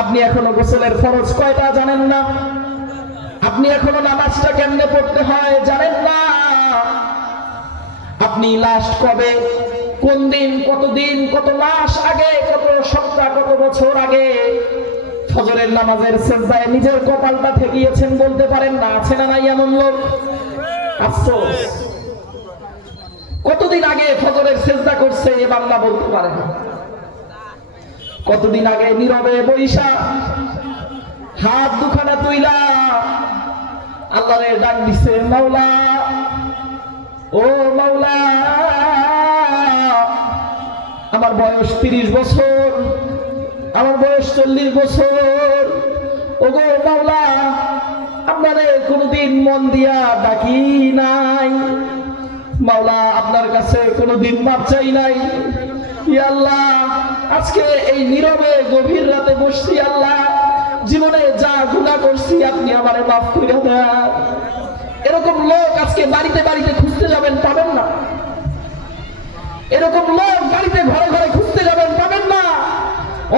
আপনি এখনো গোসলের ফরজ কয়টা জানেন না, আপনি এখনো নামাজটা কেমনে পড়তে হয় জানেন না, আপনি লাস্ট কবে, কোন দিন, কতদিন, কত মাস আগে, কত সপ্তাহ, কত বছর আগে ফজরের নামাজের সেজদায় নিজের কপালটা ঠেকিয়েছেন বলতে পারেন না? আছে না নাই এমন লোক? আফসোস, কতদিন আগে ফজরের সেজদা করছে এ বান্দা বলতে পারে না। কতদিন আগে নীরবে বৈশা হাত দুখানা তুইলা আল্লাহরে ডাক দিছে, মাওলা, ও মাওলা, আমার বয়স 30 বছর, আমার বয়স 40 বছর, ও গো মাওলা, আপনারে কোনদিন মন দিয়া ডাকি নাই, মাওলা আপনার কাছে কোনদিন মাপ চাই নাই, ইয়া আল্লাহ আজকে এই নীরবে গভীর রাতে বসছি, আল্লাহ জীবনে যা গুনাহ করছি আপনি আমারে মাফ করে দেন। এরকম লোক আজকে বাড়িতে বাড়িতে খুঁজতে যাবেন, পাবেন না। এরকম লোক বাড়িতে ঘরে ঘরে খুঁজতে যাবেন, পাবেন না।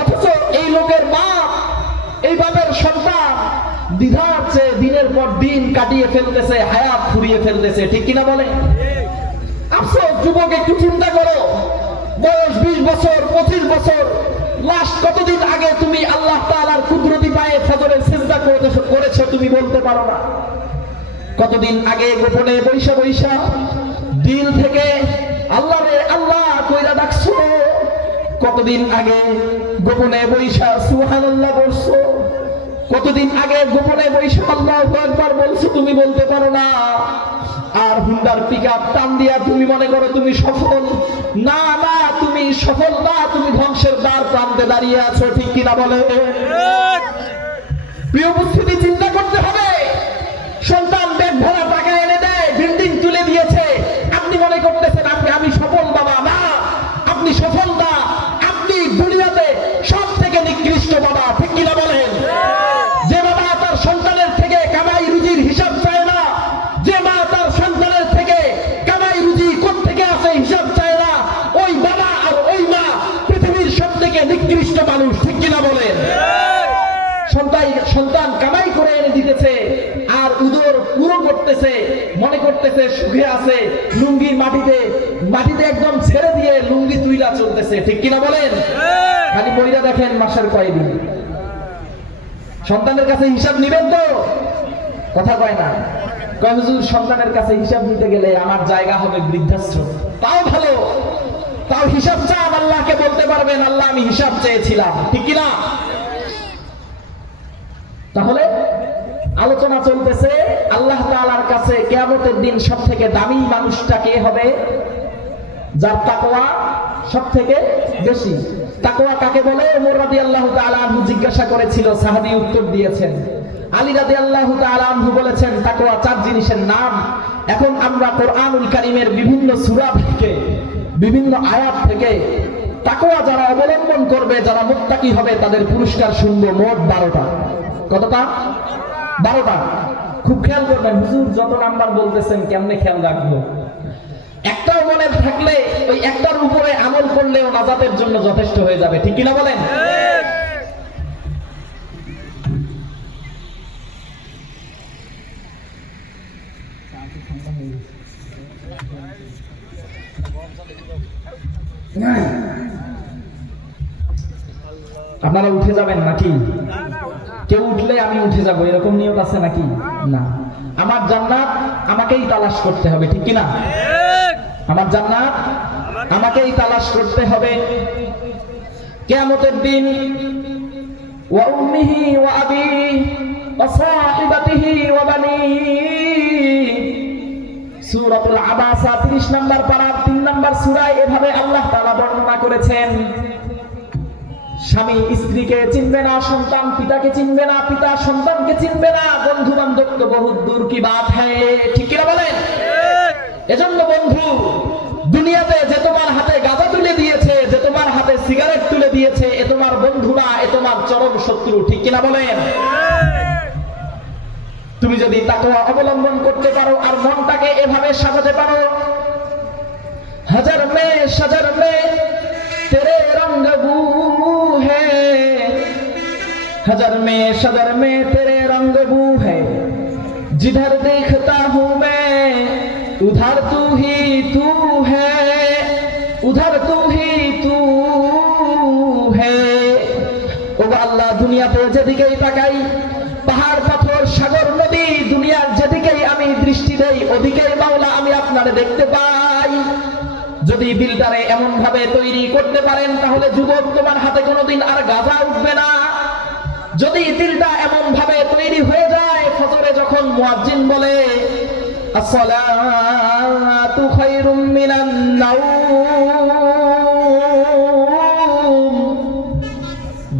অথচ এই লোকের বাপ, এই বাপের সন্তান দ্বিধা আছে, দিনের পর দিন কাটিয়ে ফেলতেছে, হায়াত ফুরিয়ে ফেলতেছে, ঠিক কিনা বলে? আফসোস, যুবক একটু চিন্তা করো, বয়স 20 বছর, 25 বছর, লাস্ট কতদিন আগে তুমি আল্লাহ তাআলার কুদরতি পায়ে ফজরের সিজদা করেছো তুমি বলতে পারো না। কতদিন আগে গোপনে বৈশা বৈশা দিল থেকে আল্লাহ রে আল্লাহ কইরা ডাকছো, কতদিন আগে গোপনে বৈশা সুবহানাল্লাহ বলছো, কতদিন আগে গোপনে বৈশা আল্লাহু আকবার বলছো তুমি বলতে পারো না। আর হুন্ডার পিকআপ টান দিয়া তুমি মনে করো তুমি সফল, না না তুমি সফল না, তুমি ধ্বংসের দ্বার প্রান্তে দাঁড়িয়ে আছো, ঠিক কিনা বলে? প্রিয় উপস্থিতি, চিন্তা করতে হবে। সন্তান ব্যাগ ভরা টাকা এনে দেয়, বিল্ডিং তুলে দিয়েছে, আপনি মনে করতেছেন আমি সফল বাবা, না, আপনি সফল না, আপনি দুনিয়াতে সব থেকে নিকৃষ্ট বাবা, ঠিক কিনা বলেন? যে বাবা তার সন্তানের থেকে কামাই রুজির হিসাব চায় না, যে মা তার সন্তানের থেকে কামাই রুজি কোত্থেকে আসে হিসাব চায় না, ওই বাবা আর ওই মা পৃথিবীর সব থেকে নিকৃষ্ট মানুষ, ঠিক কিনা বলেন? সন্তান কামাই করে এনে দিতেছে আর উদর পুরো করতেছে, মনে করতেছে সুখে আছে, লুঙ্গির মাটিতে একদম ছেড়ে দিয়ে লুঙ্গি তুইলা চলতেছে, ঠিক কিনা বলেন? খালি বইরা দেখেন মাসের কয়েকদিন, সন্তানের কাছে হিসাব নিবেন তো? কথা কয় না, কয় হুজুর সন্তানের কাছে হিসাব নিতে গেলে আমার জায়গা হবে বৃদ্ধাশ্রম। তাও ভালো, তাও হিসাব চান, আল্লাহকে বলতে পারবেন আল্লাহ আমি হিসাব চেয়েছিলাম, ঠিক কিনা? তাহলে আলোচনা চলতেছে আল্লাহ তাআলার কাছে কিয়ামতের দিন সবথেকে দামি মানুষটা কে হবে? যার তাকওয়া সবথেকে বেশি। তাকওয়া কাকে বলে? ওমর রাদিয়াল্লাহু তাআলা আনহু জিজ্ঞাসা করেছিল, সাহাবী উত্তর দিয়েছেন। আলী রাদিয়াল্লাহু তাআলা আনহু বলেছেন তাকওয়া 4 জিনিসের নাম। এখন আমরা কোরআনুল কারীমের বিভিন্ন সূরা থেকে, বিভিন্ন আয়াত থেকে তাকওয়া যারা অবলম্বন করবে, যারা মুত্তাকি হবে, তাদের পুরস্কার শুনবো মোট 12টা। কতটা? 12টা। খুব খেয়াল করবেন, হুজুর যত নাম্বার বলতেছেন কেমনে খেয়াল রাখবো? একটাও মনে থাকলে ওই একটার উপরে আমল করলেও নাজাতের জন্য যথেষ্ট হয়ে যাবে, ঠিক কিনা বলেন? আপনারা উঠে যাবেন নাকি? কেউ উঠলে আমি উঠে যাব এরকম নিয়ত আছে নাকি? না, আমার জান্নাত আমাকেই তালাশ করতে হবে, ঠিক কিনা? আমার জান্নাত আমাকেই তালাশ করতে হবে। কিয়ামতের দিন ওয়া উম্মিহি ওয়া আবিহি ওয়া সাহিবাতিহি ওয়া বানিহি, সূরাতুল আবাসা 30 নম্বর পারার 3 নম্বর সূরায় এভাবে আল্লাহ তাআলা বর্ণনা করেছেন। স্বামী স্ত্রীকে চিনবে না, সন্তান পিতাকে চিনবে না, পিতা সন্তানকে চিনবে না, বন্ধু বান্ধব তো বহুত দূর কি বাত হ্যায়, ঠিক কিনা বলেন? এজন্য বন্ধু, দুনিয়াতে যে তোমার হাতে গাঁজা তুলে দিয়েছে, যে তোমার হাতে সিগারেট তুলে দিয়েছে, এ তোমার বন্ধু না, এ তোমার চরম শত্রু, ঠিক কিনা বলেন? তুমি যদি তাকওয়া অবলম্বন করতে পারো আর মনটাকে এভাবে সাজাতে পারো, হাজার মে সাজার মে তেরে রঙ বু है हजर में सदर में तेरे रंग बू है, जिधर देखता हूँ मैं उधर तू ही तू है, उधर तू ही तू है। ও আল্লাহ, দুনিয়াতে যেদিকেই তাকাই পাহাড় পাথর সাগর নদী, দুনিয়ার যেদিকেই আমি দৃষ্টি দেই ওদিকেই মাওলা আমি আপনারে দেখতে পাই। যদি দিলটারে এমন ভাবে তৈরি করতে পারেন তাহলে যুবক তোমার হাতে কোনোদিন আর গাজা উঠবে না। যদি দিলটা এমন ভাবে তৈরি হয়ে যায়, ফজরে যখন মুয়াজ্জিন বলে আসসালাতু খায়রুম মিনান নাওম,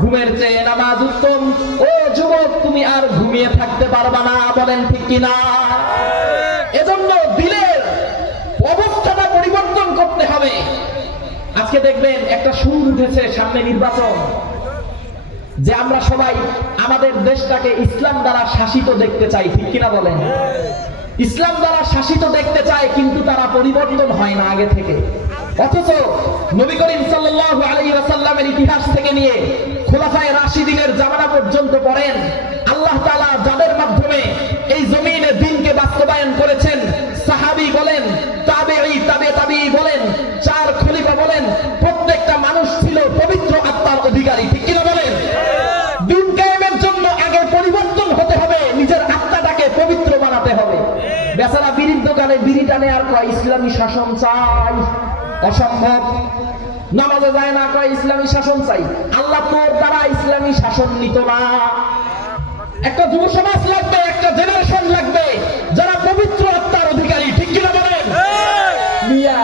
ঘুমের চেয়ে নামাজ উত্তম, ও যুবক তুমি আর ঘুমিয়ে থাকতে পারবা না। বলেন ঠিক কিনা? এজন্য দিলের অবস্থাটা পরিবর্তন করতে হবে। আজকে দেখবেন একটা সুর উঠেছে, সামনে নির্বাচন, যে আমরা সবাই আমাদের দেশটাকে ইসলাম দ্বারা শাসিত দেখতে চাই। ঠিক কিনা বলেন? ইসলাম দ্বারা শাসিত দেখতে চায়, কিন্তু তারা পরিবর্তন হয় না আগে থেকে। অথচ নবী করিম সাল্লাল্লাহু আলাইহি ওয়াসাল্লামের ইতিহাস থেকে নিয়ে খোলাফায়ে রাশিদিনের জামানা পর্যন্ত পড়েন, আল্লাহ তাআলা যাদের মাধ্যমে এই জমিনে দ্বীনকে বাস্তবায়ন করেছেন, সাহাবী বলেন, তাবেঈ, তাবেঈ বলেন, চার খলিফা বলেন, প্রত্যেকটা মানুষ ছিল পবিত্র আত্মার অধিকারী। ঠিক কিনা বলেন? দ্বীন কায়েমের জন্য আগে পরিবর্তন হতে হবে, নিজের আত্মাটাকে পবিত্র বানাতে হবে। বেচারা বিড়ির দোকানে বিড়ি টানে আর কয় ইসলামী শাসন চাই, অসম্ভব। নামাজে যায় না, কয় ইসলামী শাসন চাই। আল্লাহ তোর দ্বারা ইসলামী শাসন নিত না। একটা যুব সমাজ লাগবে, একটা জেনারেশন লাগবে যারা পবিত্র আত্মার অধিকারী। ঠিক কিনা বলেন? মিয়া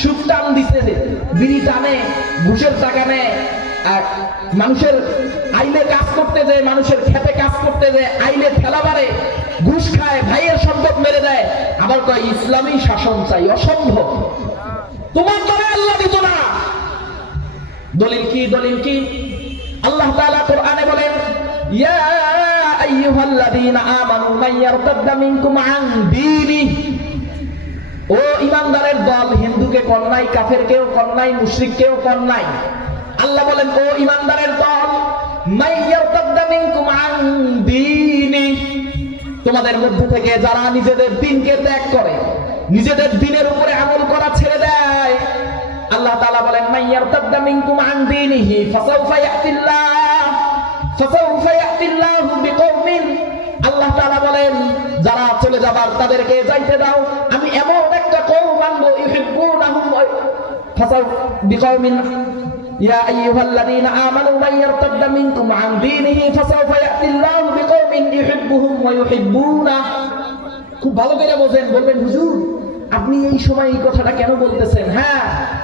সুদ টান দিচ্ছে, যে বিড়ি টানে, ঘুষের টাকা নেয়, আর মানুষের আইলে কাজ করতে যায়, মানুষের খেতে কাজ করতে যায়, আইলে ঠেলা মারে, ঘুষ খায়, ভাইয়ের সম্পদ মেরে দেয়, আবার কয় ইসলামী শাসন চাই। অসম্ভব। তোমার দ্বারা আল্লাহ দিত না। দলিল কি? দলিল কি? আল্লাহ তাআলা কোরআনে বলেন, ইয়া আইয়ুহাল্লাযীনা আমানু মান ইয়ারতাদ্দা মিনকুম আন দীনিহি, ও ঈমানদারের দল, হিন্দুকে কোন নাই, কাফেরকেও কোন নাই, মুশরিককেও কোন নাই। আল্লাহ বলেন, ও ঈমানদারের দল, মান ইয়ারতাদ্দা মিনকুম আন দীনিহি, তোমাদের মধ্য থেকে যারা নিজেদের দ্বীনকে ত্যাগ করে, নিজেদের দ্বীনের উপরে আমল করা ছেড়ে দেয়, আল্লাহ তাআলা বলেন, মান ইয়ারতাদ্দা মিনকুম আন দীনিহি ফাসাউফা ইয়াতিল্লাহু বিকওমিন, আল্লাহ তাআলা বলেন যারা চলে যাবার তাদেরকে যাইতে দাও, আমি এমন একটা কওম আনবো, ইউহিব্বুনাহুম ফাসাউফা বিকওমিন, ইয়া আইয়ুহাল্লাযীনা আমানু মান ইয়ারতাদ্দা মিনকুম আন দীনিহি ফাসাউফা ইয়াতিল্লাহু বিকওমিন ইউহিব্বুহুম ওয়া ইউহিব্বুনা। খুব ভালো করে বোঝেন। বলবেন হুজুর আপনি এই সময় এই কথাটা কেন বলতেছেন? হ্যাঁ,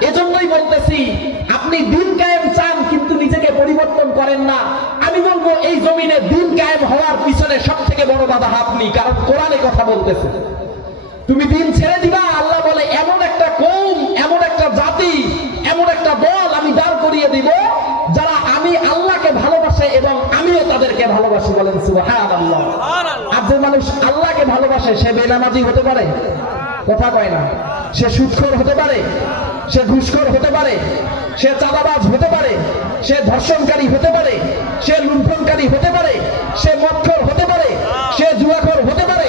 এজন্যই বলতেছি, আপনি দ্বীন কায়েম চান কিন্তু নিজেকে পরিবর্তন করেন না। আমি বলবো এই জমিনে দ্বীন কায়েম হওয়ার পিছনে সবথেকে বড় বাধা আপনি, কারণ কোরআনে কথা বলতেছে। তুমি দ্বীন ছেড়ে দিবা, আল্লাহ বলে এমন একটা কওম, এমন একটা জাতি, এমন একটা দল আমি দাঁড় করিয়ে দিব যারা আমি আল্লাহকে ভালোবাসে এবং আমিও তাদেরকে ভালোবাসি। বলেন সুবহানাল্লাহ। আর যে মানুষ আল্লাহকে ভালোবাসে সে বেনামাজি হতে পারে? কথা কয় না। সে সুদখোর হতে পারে, সে ঘুষখোর হতে পারে, সে চাঁদাবাজ হতে পারে, সে ধর্ষণকারী হতে পারে, সে লুণ্ঠনকারী হতে পারে, সে মদখোর হতে পারে, সে জুয়াখোর হতে পারে।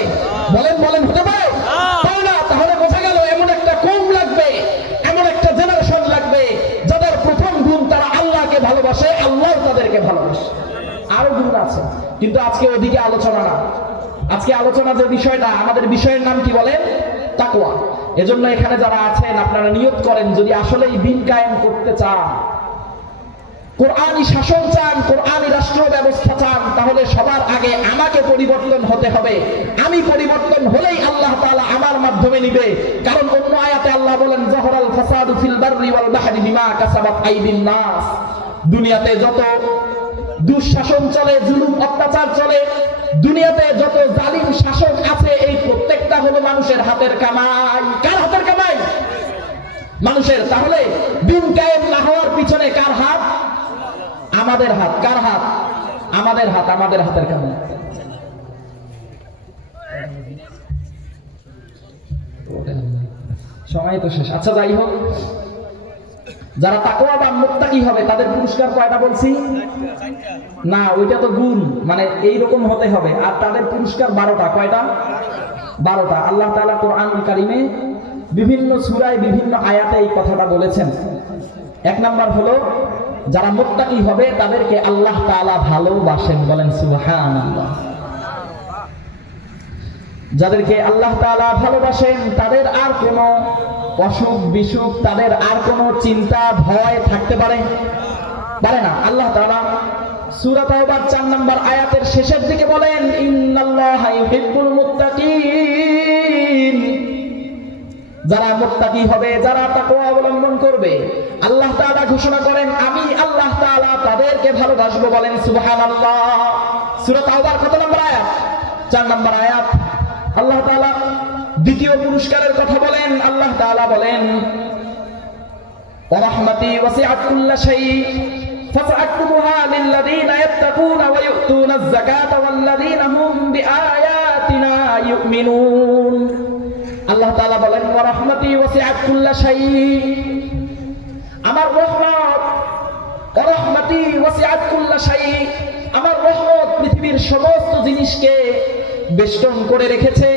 বলেন বলেন হতে পারে? তাই না? তাহলে বোঝা গেল এমন একটা কওম লাগবে, এমন একটা জেনারেশন লাগবে যাদের প্রথম গুণ তারা আল্লাহকে ভালোবাসে, আল্লাহ তাদেরকে ভালোবাসে। আরো গুণ আছে, কিন্তু আজকে ওদিকে আলোচনা না। আজকে আলোচনা যে বিষয়টা, আমাদের বিষয়ের নাম কি বলেন? তাকওয়া। এজন্য এখানে যারা আছেন আপনারা নিয়ত করেন, যদি আসলেই দ্বীন কায়েম করতে চান, কোরআনী শাসন চান, কোরআনী রাষ্ট্র ব্যবস্থা চান, তাহলে সবার আগে আমাকে পরিবর্তন হতে হবে। আমি পরিবর্তন হলেই আল্লাহ তাআলা আমার মাধ্যমে নিবে। কারণ অন্য আয়াতে আল্লাহ বলেন, যাহরাল ফাসাদু ফিল বাররি ওয়াল বাহরি বিমা কাসাবাত আইদিন নাস, দুনিয়াতে যত দুঃশাসন চলে, জুলুম অত্যাচার চলে, দুনিয়াতে যত জালিম শাসক আছে, এই প্রত্যেকটা হলো মানুষের হাতের কামাই। কার হাতের কামাই? মানুষের। তাহলে দ্বীন কায়েম না হওয়ার পিছনে কার হাত? আমাদের হাত। কার হাত? আমাদের হাত, আমাদের হাতের কামাই। সময় তো শেষ। আচ্ছা যাই হোক, যারা তাকওয়াবান মুত্তাকি হবে তাদের পুরস্কার কয়টা বলছি? না, ওইটা তো গুণ, মানে এইরকম হতে হবে। আর তাদের পুরস্কার 12টা। কয়টা? 12টা। আল্লাহ তাআলা কোরআনুল কারীমে বিভিন্ন সূরায় বিভিন্ন আয়াতে এই কথাটা বলেছেন। এক নাম্বার হলো যারা মুত্তাকি হবে তাদেরকে আল্লাহ তাআলা ভালোবাসেন, বলেন সুবহানাল্লাহ। যাদেরকে আল্লাহ তাআলা ভালোবাসেন তাদের আর কোনো অসুখ বিসুখ, তাদের আর কোনো চিন্তা ভয় থাকতে পারে না। আল্লাহ তাআলা সূরা তাওবার 4 নম্বর আয়াতের শেষের দিকে বলেন, ইন্নাল্লাহা ইউহিব্বুল মুত্তাকিন। যারা মুত্তাকি হবে, যারা তাকওয়া অবলম্বন করবে, আল্লাহ তাআলা ঘোষণা করেন আমি আল্লাহ তাআলা তাদেরকে ভালোবাসবো, বলেন সুবহানাল্লাহ। সূরা তাওবার কত নম্বর আয়াত? 4 নম্বর আয়াত। আল্লাহ তাআলা দ্বিতীয় পুরস্কারের কথা বলেন। আল্লাহ তাআলা বলেন, ওয়া রাহমাতি ওয়াসিআত কুল্লা শাই ফাসআকতুবুহা লিল্লাযীনা ইয়াত্তাকুনা ওয়া ইউতুনাজ যাকাতা ওয়াল্লাযীনা হুম বিআয়াতিনা ইউমিনুন। আল্লাহ তাআলা বলেন, ওয়া রাহমাতি ওয়াসিআত কুল্লা শাই, আমার রহমত, ওয়া রাহমাতি ওয়াসিআত কুল্লা শাই, আমার রহমত পৃথিবীর সমস্ত জিনিসকে বেষ্টন করে রেখেছে।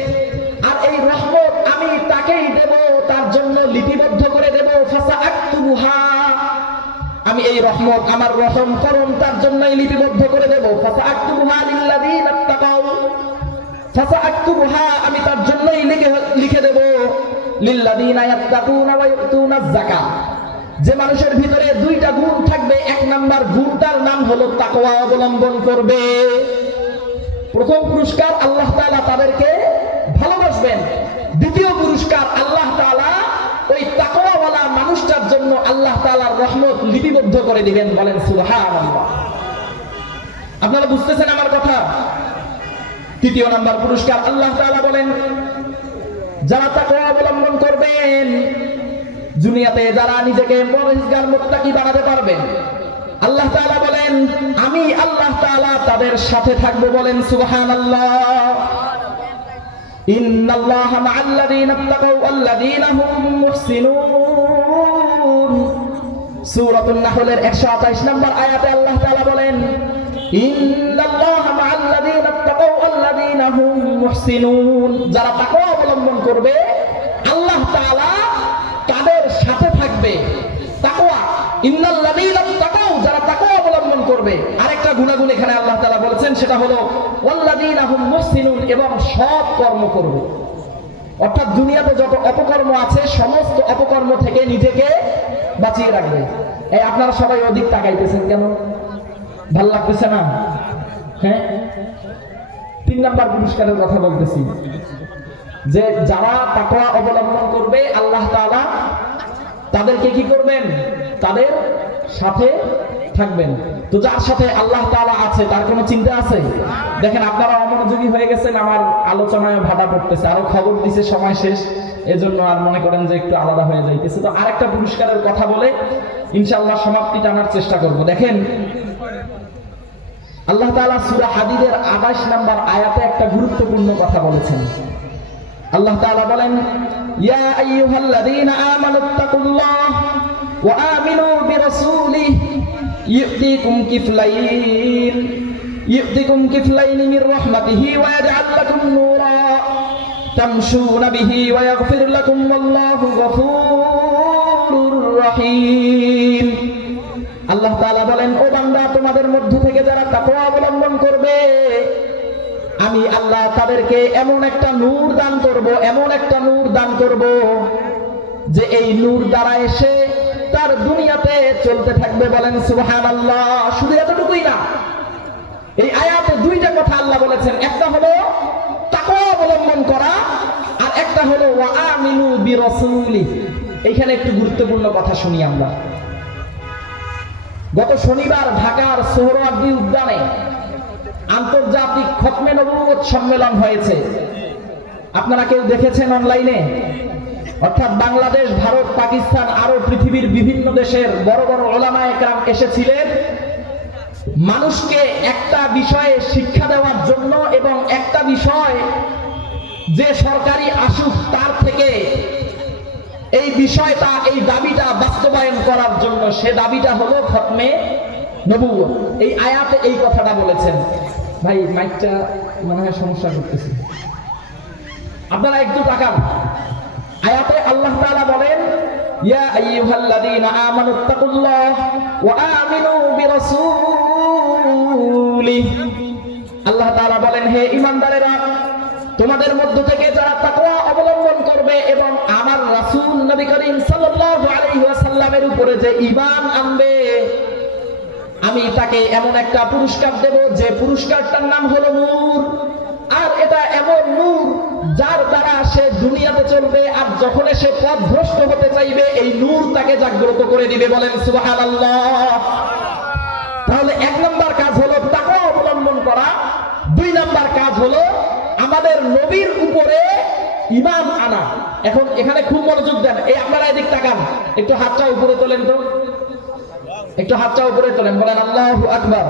আর এই রহমত আমি তাকেই দেব, তার জন্য লিপিবদ্ধ করে দেব। ফাসআকতুবুহা, আমি এই রহমত, আমার রহম করম তার জন্যই লিপিবদ্ধ করে দেব। ফাসআকতুবুহা লিল্লাযীনা তাকাউ, ফাসআকতুবুহা আমি তার জন্যই লিখে দেব লিল্লাযীনা ইয়াত্তাকুনা ওয়া ইউতুনাজ যাকাত। যে মানুষের ভিতরে 2টা গুণ থাকবে, 1 নাম্বার গুণটার নাম হলো তাকওয়া অবলম্বন করবে। প্রথম পুরস্কার আল্লাহ তাআলা তাদেরকে ভালোবাসবেন। দ্বিতীয় পুরস্কার আল্লাহ তাআলা ওই তাকওয়াওয়ালা মানুষটার জন্য আল্লাহ তাআলার রহমত লিপিবদ্ধ করে দিবেন, বলেন সুবহানাল্লাহ। আপনারা বুঝতেছেন আমার কথা? তৃতীয় নাম্বার পুরস্কার আল্লাহ তাআলা বলেন, যারা তাকওয়া অবলম্বন করবেন, দুনিয়াতে যারা নিজেকে পরহেজগার মুত্তাকি বানাতে পারবেন, আল্লাহ তাআলা বলেন আমি আল্লাহ তাআলা তাদের সাথে থাকবো, বলেন সুবহানাল্লাহ। ইন্নাল্লাহা মা'আল্লাযীনা তাকাউ ওয়াল্লাযীনা হুম মুহসিনুন। সূরাতুন নাহলের 128 নম্বর আয়াতে আল্লাহ তাআলা বলেন, ইন্নাল্লাহা মা'আল্লাযীনা তাকাউ ওয়াল্লাযীনা হুম মুহসিনুন। যারা তাকওয়া অবলম্বন করবে আল্লাহ তাআলা তাদের সাথে থাকবে। তাকওয়া, ইন্নাল্লাযীনা তাকাউ, যারা তাকওয়া অবলম্বন করবে। আরেকটা গুণাগুণ এখানে আল্লাহ তাআলা বলেছেন, সেটা হলো ওয়াল্লাযীনা হুম মুহসিনুন, এবং সৎ কর্ম করবে। অর্থাৎ দুনিয়াতে যত অপকর্ম আছে সমস্ত অপকর্ম থেকে নিজেকে বাঁচিয়ে রাখবে। এই আপনারা সবাই অধিক তাকাইতেছেন কেন? ভাল লাগতেছে না? হ্যাঁ, 3 নাম্বার পুরস্কারের কথা বলতেছি, যে যারা তাকওয়া অবলম্বন করবে আল্লাহ তাআলা তাদেরকে কি করবেন? তাদের সাথে থাকবেন। তো যার সাথে আল্লাহ তাআলা আছে তার কোনো চিন্তা আছে? দেখেন আপনারা অমনোযোগী হয়ে গেছেন, আমার আলোচনায় বাধা পড়তেছে। আরো খবর দিছে সময় শেষ, এজন্য আর মনে করেন যে একটু আলাদা হয়ে যাইতেছে। তো আরেকটা পুরস্কারের কথা বলে ইনশাআল্লাহ সমাপ্তি টানার চেষ্টা করব। দেখেন আল্লাহ তাআলা সূরা হাদীদের 28 নম্বর আয়াতে একটা গুরুত্বপূর্ণ কথা বলেছেন। আল্লাহ তাআলা বলেন, ইয়া আইয়ুহাল্লাযীনা আমানুত্তাকুল্লাহ ওয়া আমিনু বিরাসূলিহি ইউতিকুম কিফলাইন মির রাহমাতিহি ওয়া ইয়াজআল লাকুম নূরা তামশুনা বিহি ওয়া ইয়াগফির লাকুম ওয়াল্লাহু গফুরুর রহিম। আল্লাহ তাআলা বলেন, ও বান্দা, তোমাদের মধ্য থেকে যারা তাকওয়া অবলম্বন করবে আমি আল্লাহ তাদেরকে এমন একটা নূর দান করব, এমন একটা নূর দান করব যে এই নূর দ্বারা এসে তার দুনিয়াতে চলতে থাকবে, বলেন সুবহানাল্লাহ। শুধু এতটুকুই না, এই আয়াতে 2টা কথা আল্লাহ বলেছেন। একটা হলো তাকওয়া অবলম্বন করা, আর একটা হলো ওয়া আমিনু বিরাসূলিহি। এইখানে একটু গুরুত্বপূর্ণ কথা শুনি আমরা। গত শনিবার ঢাকার সোহরাওয়ার্দী উদ্যানে আন্তর্জাতিক খতমে নবুওয়াত সম্মেলন হয়েছে। আপনারা কেউ দেখেছেন অনলাইনে? অর্থাৎ বাংলাদেশ, ভারত, পাকিস্তান, আরো পৃথিবীর বিভিন্ন দেশের বড় বড় উলামায়ে কেরাম এসেছিলেন মানুষকে একটা বিষয়ে শিক্ষা দেওয়ার জন্য, এবং একটা বিষয় যে সরকারি আসুক তার থেকে এই বিষয়টা, এই দাবিটা বাস্তবায়ন করার জন্য, সে দাবিটা হলো খতমে নবুয়ত। এই আয়াতে এই কথাটা বলেছেন। ভাই মাইকটা মনে হয় সমস্যা করতেছে, আপনারা একটু তাকান। আয়াতে আল্লাহ তাআলা বলেন, ইয়া আইয়ুহাল্লাযীনা আমানুত্তাকুল্লাহ ওয়া আমিনু বিরাসূলিহি। আল্লাহ তাআলা বলেন, হে ঈমানদারেরা, তোমাদের মধ্য থেকে যারা তাকওয়া অবলম্বন করবে এবং আমার রাসূল নবী করিম সাল্লাল্লাহু আলাইহি ওয়াসাল্লামের উপরে যে ঈমান আনবে, আমি তাকে এমন একটা পুরস্কার দেব যে পুরস্কারটার নাম হলো নূর। আর এটা এমন নূর যার দ্বারা সে দুনিয়াতে চলবে, আর যখন সে পথভ্রষ্ট হতে চাইবে এই নূর তাকে জাগ্রত করে দিবে। বলেন সুবহানাল্লাহ। তাহলে এক নাম্বার কাজ হলো তাকওয়া অবলম্বন করা, দুই নাম্বার কাজ হলো আমাদের নবীর উপরে ঈমান আনা। এখন এখানে খুব মনোযোগ দেন, এই আপনারা এদিক তাকান, একটু হাতটা উপরে তোলেন তো, একটু হাতটা উপরে তোলেন, বলেন আল্লাহু আকবার,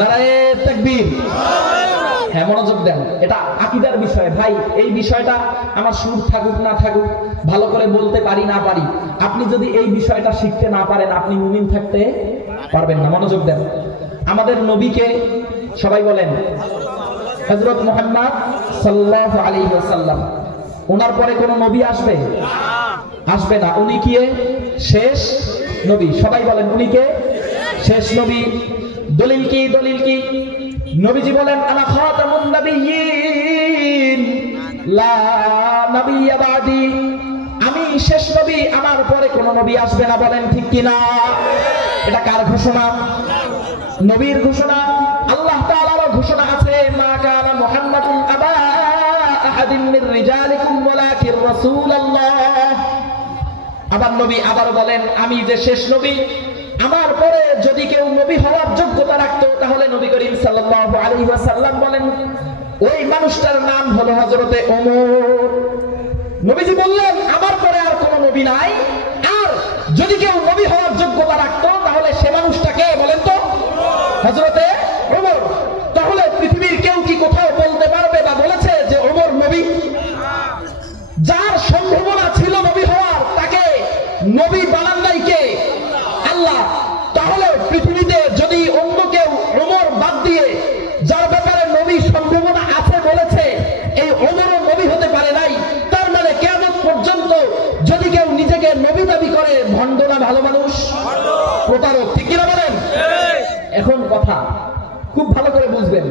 নারায়ে তাকবীর। হ্যাঁ, মনোযোগ দেন, এটা আকীদার বিষয় ভাই। এই বিষয়টা আমার সুর থাকুক না থাকুক, ভালো করে বলতে পারি না পারি, আপনি যদি এই বিষয়টা শিখতে না পারেন আপনি মুমিন থাকতে পারবেন না। মনোযোগ দেন। আমাদের নবীকে সবাই বলেন হযরত মুহাম্মদ সাল্লাল্লাহু আলাইহি ওয়াসাল্লাম। ওনার পরে কোন নবী আসবে? আসবে না। উনি কি শেষ নবী? সবাই বলেন উনি কে? শেষ নবী। দলিল কি? দলিল কি? নবীজি বলেন, আনা খাতামুন নাবিয়্যিন লা নাবিয়্যা বাদি। আমি শেষ নবী, আমার পরে কোন নবী আসবে না। বলেন ঠিক কি না? এটা কার ঘোষণা? নবীর ঘোষণা। আল্লাহ তাআলার ঘোষণা আছে, মা কানা মুহাম্মাদুন আবা আহাদিন মির রিজালিকুম ওয়ালাকিন রাসূলুল্লাহ। আবার নবী আবার বলেন, আমি যে শেষ নবী, আমার পরে যদি কেউ নবী হওয়ার যোগ্যতা রাখতো তাহলে নবী করিম সাল্লাল্লাহু আলাইহি ওয়াসাল্লাম বলেন ওই মানুষটার নাম হলো হযরতে ওমর। নবীজি বললেন, আমার পরে আর কোনো নবী নাই, আর যদি কেউ নবী হওয়ার যোগ্যতা রাখতো তাহলে সে মানুষটাকে বলেন তো? হযরতে ওমর। তাহলে পৃথিবীর কেউ কি কোথাও বলতে পারবে বা বলেছে যে ওমর নবী? যার সম্ভাবনা ছিল নবী হওয়ার, তাকে নবী বানান নাই কে? আল্লাহ। তাহলে পৃথিবীতে যদি অন্য কেউ ওমর বাদ দিয়ে যার ব্যাপারে নবী সম্ভাবনা আছে বলেছে, এই ওমরও নবী হতে পারে নাই, তার মানে কিয়ামত পর্যন্ত যদি কেউ নিজেকে নবী দাবি করে, ভণ্ড না ভালো মানুষ? প্রতারক। ঠিক কিনা বলেন? এখন কথা খুব ভালো করে বুঝবেন,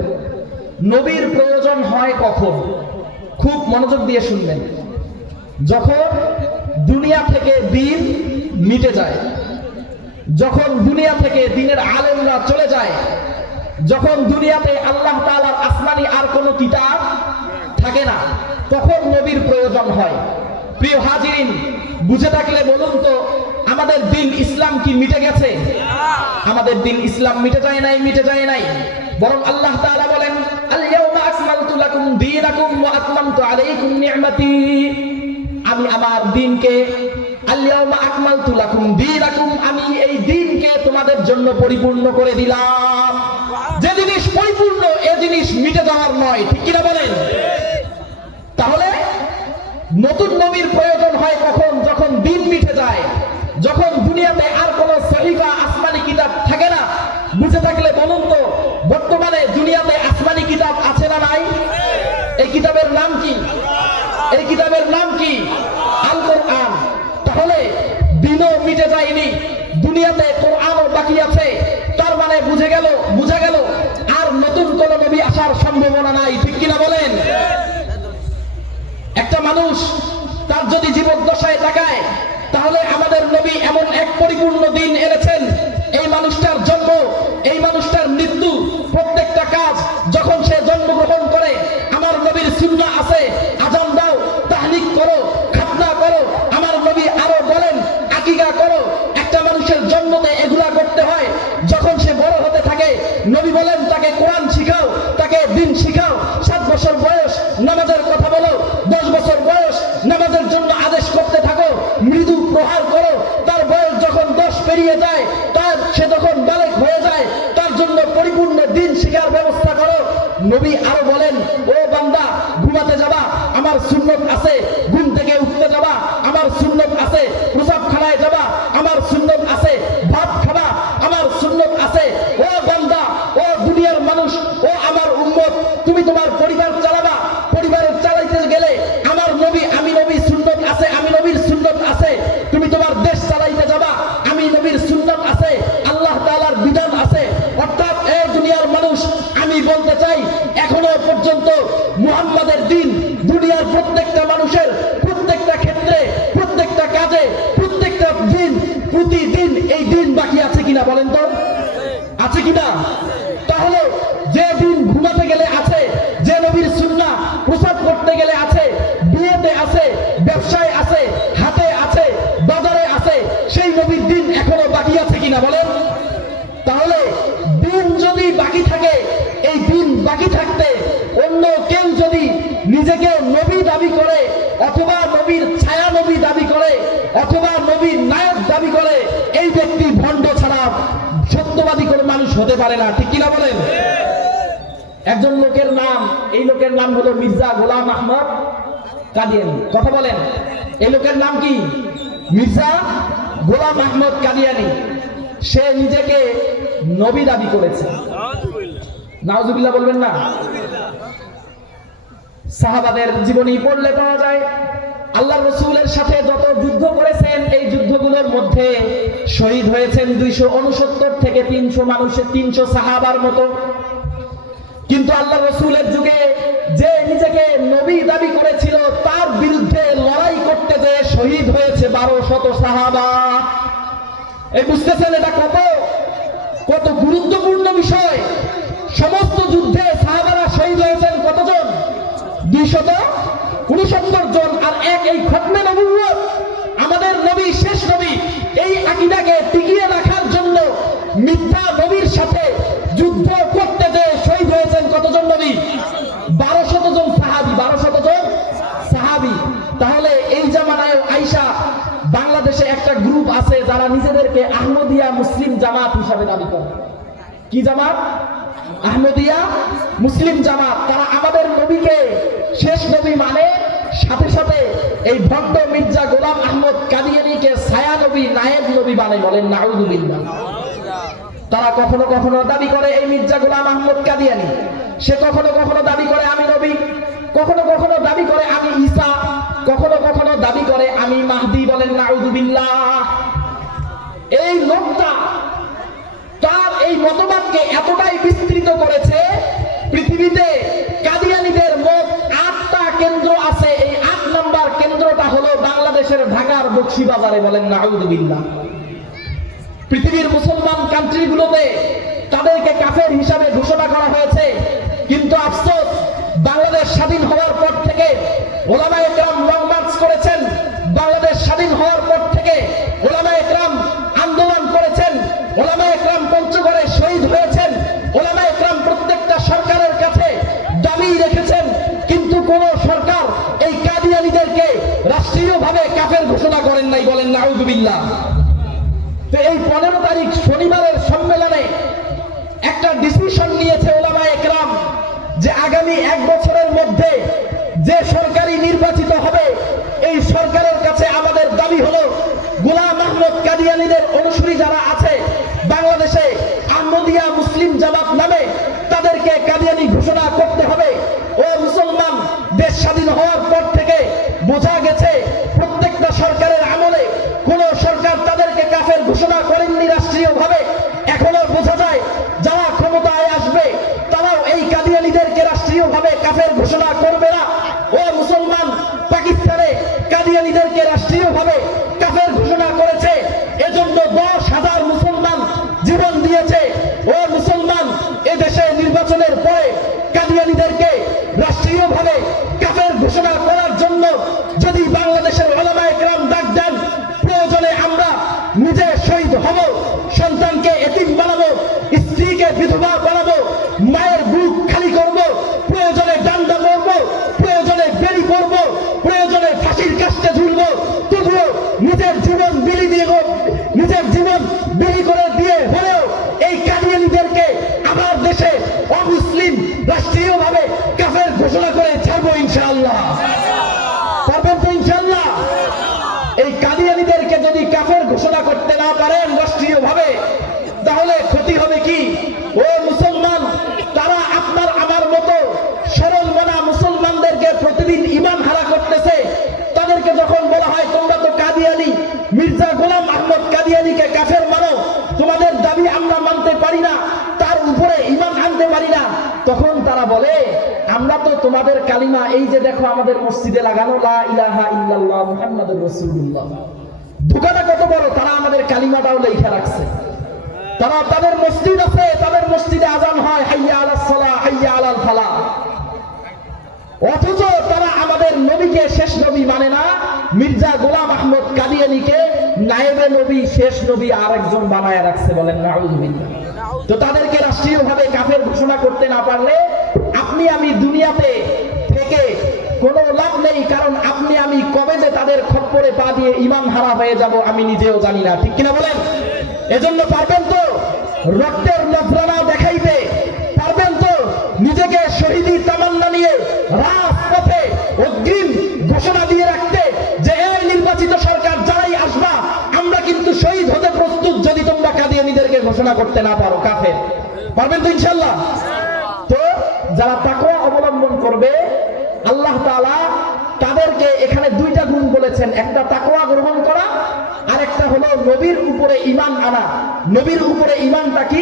নবীর প্রয়োজন হয় কখন? খুব মনোযোগ দিয়ে শুনবেন। যখন দুনিয়া থেকে দিন মিটে যায়, যখন দুনিয়া থেকে দিনের আলেমরা চলে যায়, যখন দুনিয়াতে আল্লাহ তাআলার আসমানি আর কোনো কিতাব থাকে না, তখন নবীর প্রয়োজন হয়। প্রিয় হাজিরিন, বুঝে থাকলে বলুন তো, আমাদের দিন ইসলাম কি মিটে গেছে? আমাদের দিন ইসলাম মিটে যায় নাই, মিটে যায় নাই। বরং আল্লাহ তাআলা বলেন, আল ইয়াউমা আকমালতু লাকুম দীনাকুম ওয়া আতমামতু আলাইকুম নি'মাতি। আমি আমার দিনকে, আল ইয়াউমা আকমালতু লাকুম দীনাকুম, আমি এই দিনকে তোমাদের জন্য পরিপূর্ণ করে দিলাম। যে জিনিস পরিপূর্ণ এ জিনিস মিটে যাওয়ার নয়। ঠিক কিনা বলেন? তাহলে নতুন নবীর প্রয়োজন হয় কখন? যখন দিন মিটে যায়, যখন দুনিয়াতে আর কোন সহিফা আসমানি কিতাব থাকে না। বুঝে থাকলে বলুন তো, বর্তমানে দুনিয়াতে আসমানি কিতাব আছে না নাই? এই কিতাবের নাম কি? এই কিতাবের নাম কি? আল কোরআন। তাহলে দিনও মিটে যায়নি, দুনিয়াতে কোরআনও বাকি আছে। তার মানে বুঝা গেল আর নতুন কোন নবী আসার সম্ভাবনা নাই। ঠিক কিনা বলেন? একটা মানুষ তার যদি জীবদ্দশায় তাকায়, তাহলে আমাদের নবী এমন এক পরিপূর্ণ দিন এনেছেন, এই মানুষটার জন্ম, এই মানুষটার মৃত্যু, প্রত্যেকটা কাজ যখন সে জন্মগ্রহণ করে, আমার নবীর সুন্নাহ আছে, আযান দাও, তাহলিক করো, খাতনা করো। আমার নবী আরো বলেন, আকিকা করো। একটা মানুষের জন্মতে এগুলা করতে হয়। যখন সে বড় হতে থাকে, নবী বলেন তাকে কোরআন শিখাও, তাকে দিন শিখাও। 7 বছর বয়স নামাজের কথা বলো, 10 বছর বয়স নামাজের জন্য আদেশ করতে থাকো, মৃদু প্রহার করো। তার বয়স যখন 10 পেরিয়ে যায়, সে যখন বালেগ হয়ে যায়, তার জন্য পরিপূর্ণ দিন শিখার ব্যবস্থা করো। নবী আরো বলেন, ও বান্দা, ঘুমাতে যাবা, আমার সুন্নত আছে, ঘুম থেকে উঠতে যাবা, আমার মুহাম্মাদের দিন দুনিয়ার প্রত্যেকটা মানুষের প্রত্যেকটা ক্ষেত্রে প্রত্যেকটা কাজে প্রত্যেকটা দিন প্রতিদিন এই দিন বাকি আছে কিনা বলেন তো? আছে কিনা? তাহলে যে দিন ঘুমাতে গেলে আছে, যে নবীর সুন্নাহ প্রচার করতে গেলে আছে, বিয়েতে আছে, ব্যবসায় আছে, হাতে আছে, বাজারে আছে, সেই নবীর দিন এখনো বাকি আছে কিনা বলেন? তাহলে দিন যদি বাকি থাকে, এই দিন বাকি থাকতে অন্য কেউ যদি নিজেকে নবী দাবি করে অথবা নবীর ছায়া নবী দাবি করে অথবা নবীর নায়ক দাবি করে, এই ব্যক্তি ভণ্ড ছাড়া সত্যবাদী কোনো মানুষ হতে পারে না। ঠিক কিনা বলেন? একজন লোকের নাম, এই লোকের নাম হলো মির্জা গোলাম আহমদ কাদিয়ানী। কথা বলেন, এই লোকের নাম কি? মির্জা গোলাম আহমদ কাদিয়ানী। সে নিজেকে নবী দাবি করেছে। নাউজুবিল্লাহ বলবেন না? সাহাবাদের জীবনী পড়লে পাওয়া যায় আল্লাহ রসুলের সাথে যত যুদ্ধ করেছেন, এই যুদ্ধগুলোর মধ্যে শহীদ হয়েছেন 269 থেকে 300 মানুষের, 300 সাহাবার মতো। কিন্তু আল্লাহ রসুলের যুগে যে নিজেকে নবী দাবি করেছিল, তার বিরুদ্ধে লড়াই করতে যে শহীদ হয়েছে 1200 সাহাবা। এই বুঝতেছেন এটা কত গুরুত্বপূর্ণ বিষয়? সমস্ত যুদ্ধে সাহাবারা শহীদ হয়েছেন কতজন? 269 জন। আর এই খতমে নবুয়্যত, আমাদের নবী শেষ নবী, এই আকীদাকে টিকিয়ে রাখার জন্য মিথ্যা নবীর সাথে যুদ্ধ করতে যে শহীদ হয়েছেন কতজন নবী? 1200 জন সাহাবী। 1200 জন সাহাবী। তাহলে এই জামানায় আয়েশা, বাংলাদেশে একটা গ্রুপ আছে যারা নিজেদেরকে আহমদিয়া মুসলিম জামাত হিসাবে দাবি করে। কি জামাত? আহমদিয়া মুসলিম জামাত। তারা আমাদের নবীকে শেষ নবী মানে, সাথে সাথে এই ভক্ত মির্জা গোলাম আহমদ কাদিয়ানীকে ছায়া নবী, নায়েব নবী মানে। বলেন নাউযুবিল্লাহ। তারা কখনো কখনো দাবি করে, এই মির্জা গোলাম আহমদ কাদিয়ানী, সে কখনো কখনো দাবি করে আমি নবী, কখনো কখনো দাবি করে আমি ঈসা, কখনো কখনো দাবি করে আমি মাহদী। বলেন নাউযুবিল্লাহ। এই লোকটা তার এই মতবাদকে এতটাই বিস্তৃত করেছে, পৃথিবীতে কাদিয়ানীদের মোট 8টা কেন্দ্র আছে। এই 8 নম্বর কেন্দ্রটা হলো বাংলাদেশের ঢাকার বকশীবাজারে। বলেন নাউযুবিল্লাহ। পৃথিবীর মুসলমান কান্ট্রিগুলোতে তাদেরকে কাফের হিসাবে ঘোষণা করা হয়েছে, কিন্তু আফসোস, বাংলাদেশ স্বাধীন হওয়ার পর থেকে ওলামায়ে কেরাম লং মার্চ করেছেন। বাংলাদেশ স্বাধীন হওয়ার পর থেকে ওলামায়ে কেরাম আন্দোলন করেছেন। ওলামায়ে কেরাম পঞ্চগড়ে শহীদ হয়েছেন। ওলামায়ে কেরাম প্রত্যেকটা সরকারের কাছে দাবি রেখেছেন, কিন্তু কোন সরকার এই কাদিয়ানীদেরকে রাষ্ট্রীয়ভাবে কাফের ঘোষণা করেন নাই। বলেন নাউযুবিল্লাহ। তো এই 15 তারিখ শনিবারের সম্মেলনে একটা ডিসিশন নিয়েছে ওলামায়ে কেরাম যে আগামী 1 বছরের মধ্যে যে সরকারি নির্বাচিত হবে, এই সরকারের কাছে আমাদের দাবি হলো গোলাম আহমদ কাদিয়ানীদের অনুসারী যারা আছে বাংলাদেশে, আহমদিয়া মুসলিম জামাত নামে, তাদেরকে কাদিয়ানী ঘোষণা করতে হবে। ও মুসলমান, দেশ স্বাধীন হওয়ার পর থেকে বোঝা গেছে প্রত্যেকটা সরকারের আমলে কোন সরকার তাদেরকে কাফের ঘোষণা করেননি রাষ্ট্রীয়ভাবে। এখনো বোঝা যায় যারা ক্ষমতায় আসবে তারাও এই কাদিয়ানীদেরকে রাষ্ট্রীয়ভাবে কাফের ঘোষণা করবে না। ও মুসলমান, পাকিস্তানে কাদিয়ানীদেরকে রাষ্ট্রীয়ভাবে কাফের ঘোষণা করেছে, এজন্য 10,000 মুসলমান জীবন দিয়েছে। ও মুসলমান, এদেশে নির্বাচনের পরে কাদিয়ানীদেরকে রাষ্ট্রীয়ভাবে কাফের ঘোষণা করার জন্য যদি বাংলাদেশের ওলামায়ে কেরাম ডাক দেন, প্রয়োজনে আমরা নিজে শহীদ হব, সন্তানকে এতিম বানাবো, স্ত্রীকে বিধবা বানাবো, মায়ের বুক খালি করব, প্রয়োজনে ডান্ডা মরব, প্রয়োজনে বেরি পড়ব, প্রয়োজনে ফাঁসির কাস্টে ঝুলব, তবুও নিজের জীবন বিলি করে দিয়ে হলেও এই কাদিয়ানীদেরকে আমার দেশে অমুসলিম রাষ্ট্রীয়ভাবে কাফের ঘোষণা করে ছাড়বো ইনশাআল্লাহ। পারবেন তো ইনশাআল্লাহ? এই কাদিয়ানীদেরকে যদি কাফের ঘোষণা করতে না পারেন রাষ্ট্রীয়ভাবে, তাহলে ক্ষতি হবে কি? ও মুসলমান, তারা আপনার আমার মতো সরল মনা মুসলমানদেরকে প্রতিদিন ঈমান হারা করতেছে। তাদেরকে যখন বলা হয় তোমরা তো কাদিয়ানী, মির্জা গোলাম আহমদ কাদিয়ানীকে কাফের মানো, তোমাদের দাবি আমরা মানতে পারি না, তার উপরে ঈমান আনতে পারি না, তখন তারা বলে আমরা তো তোমার তোমাদের কালিমা এই যে দেখো আমাদের মসজিদে লাগানো লা ইলাহা ইল্লাল্লাহ মুহাম্মাদুর রাসূলুল্লাহ, ধোঁকাটা কত বড়, তারা আমাদের কালিমাটাও লেখা রাখছে। তারা তাদের মসজিদ আছে, তাদের মসজিদে আজান হয় হাইয়া আলাস সালাহ হাইয়া আলাল ফালাহ, অথচ তারা আমাদের নবীকে শেষ নবী মানে না, মির্জা গোলাম আহমদ কাদিয়ানীকে নায়েবে নবী শেষ নবী আরেকজন বানায় রাখছে। বলেন নাউযুবিল্লাহ। তো তাদেরকে রাষ্ট্রীয়ভাবে কাফের ঘোষণা করতে না পারলে আপনি আমি দুনিয়াতে থেকে কোনো লাভ নেই, কারণ আপনি আমি কবে যে তাদের খপ্পরে পা দিয়ে ঈমান হারা হয়ে যাব আমি নিজেও জানি না, ঠিক কিনা বলেন? এজন্য পারবেন তো রক্তের নজরানা দেখাইতে, পারবেন তো নিজেকে শহীদি তামান্না নিয়ে রাজপথে অগ্রিম ঘোষণা দিয়ে রাখতে যে এই নির্বাচিত সরকার যারাই আসবা আমরা কিন্তু শহীদ হতে প্রস্তুত, যদি তোমরা কাদিয়ানীদেরকে ঘোষণা করতে না পারো কাফের? পারবেন তো ইনশাআল্লাহ? তো যারা তাকওয়া অবলম্বন করবে আল্লাহ তাআলা তাদেরকে এখানে দুইটা গুণ বলেছেন, একটা তাকওয়া গ্রহণ করা আর একটা হলো নবীর উপরে ঈমান আনা। নবীর উপরে ঈমানটা কি?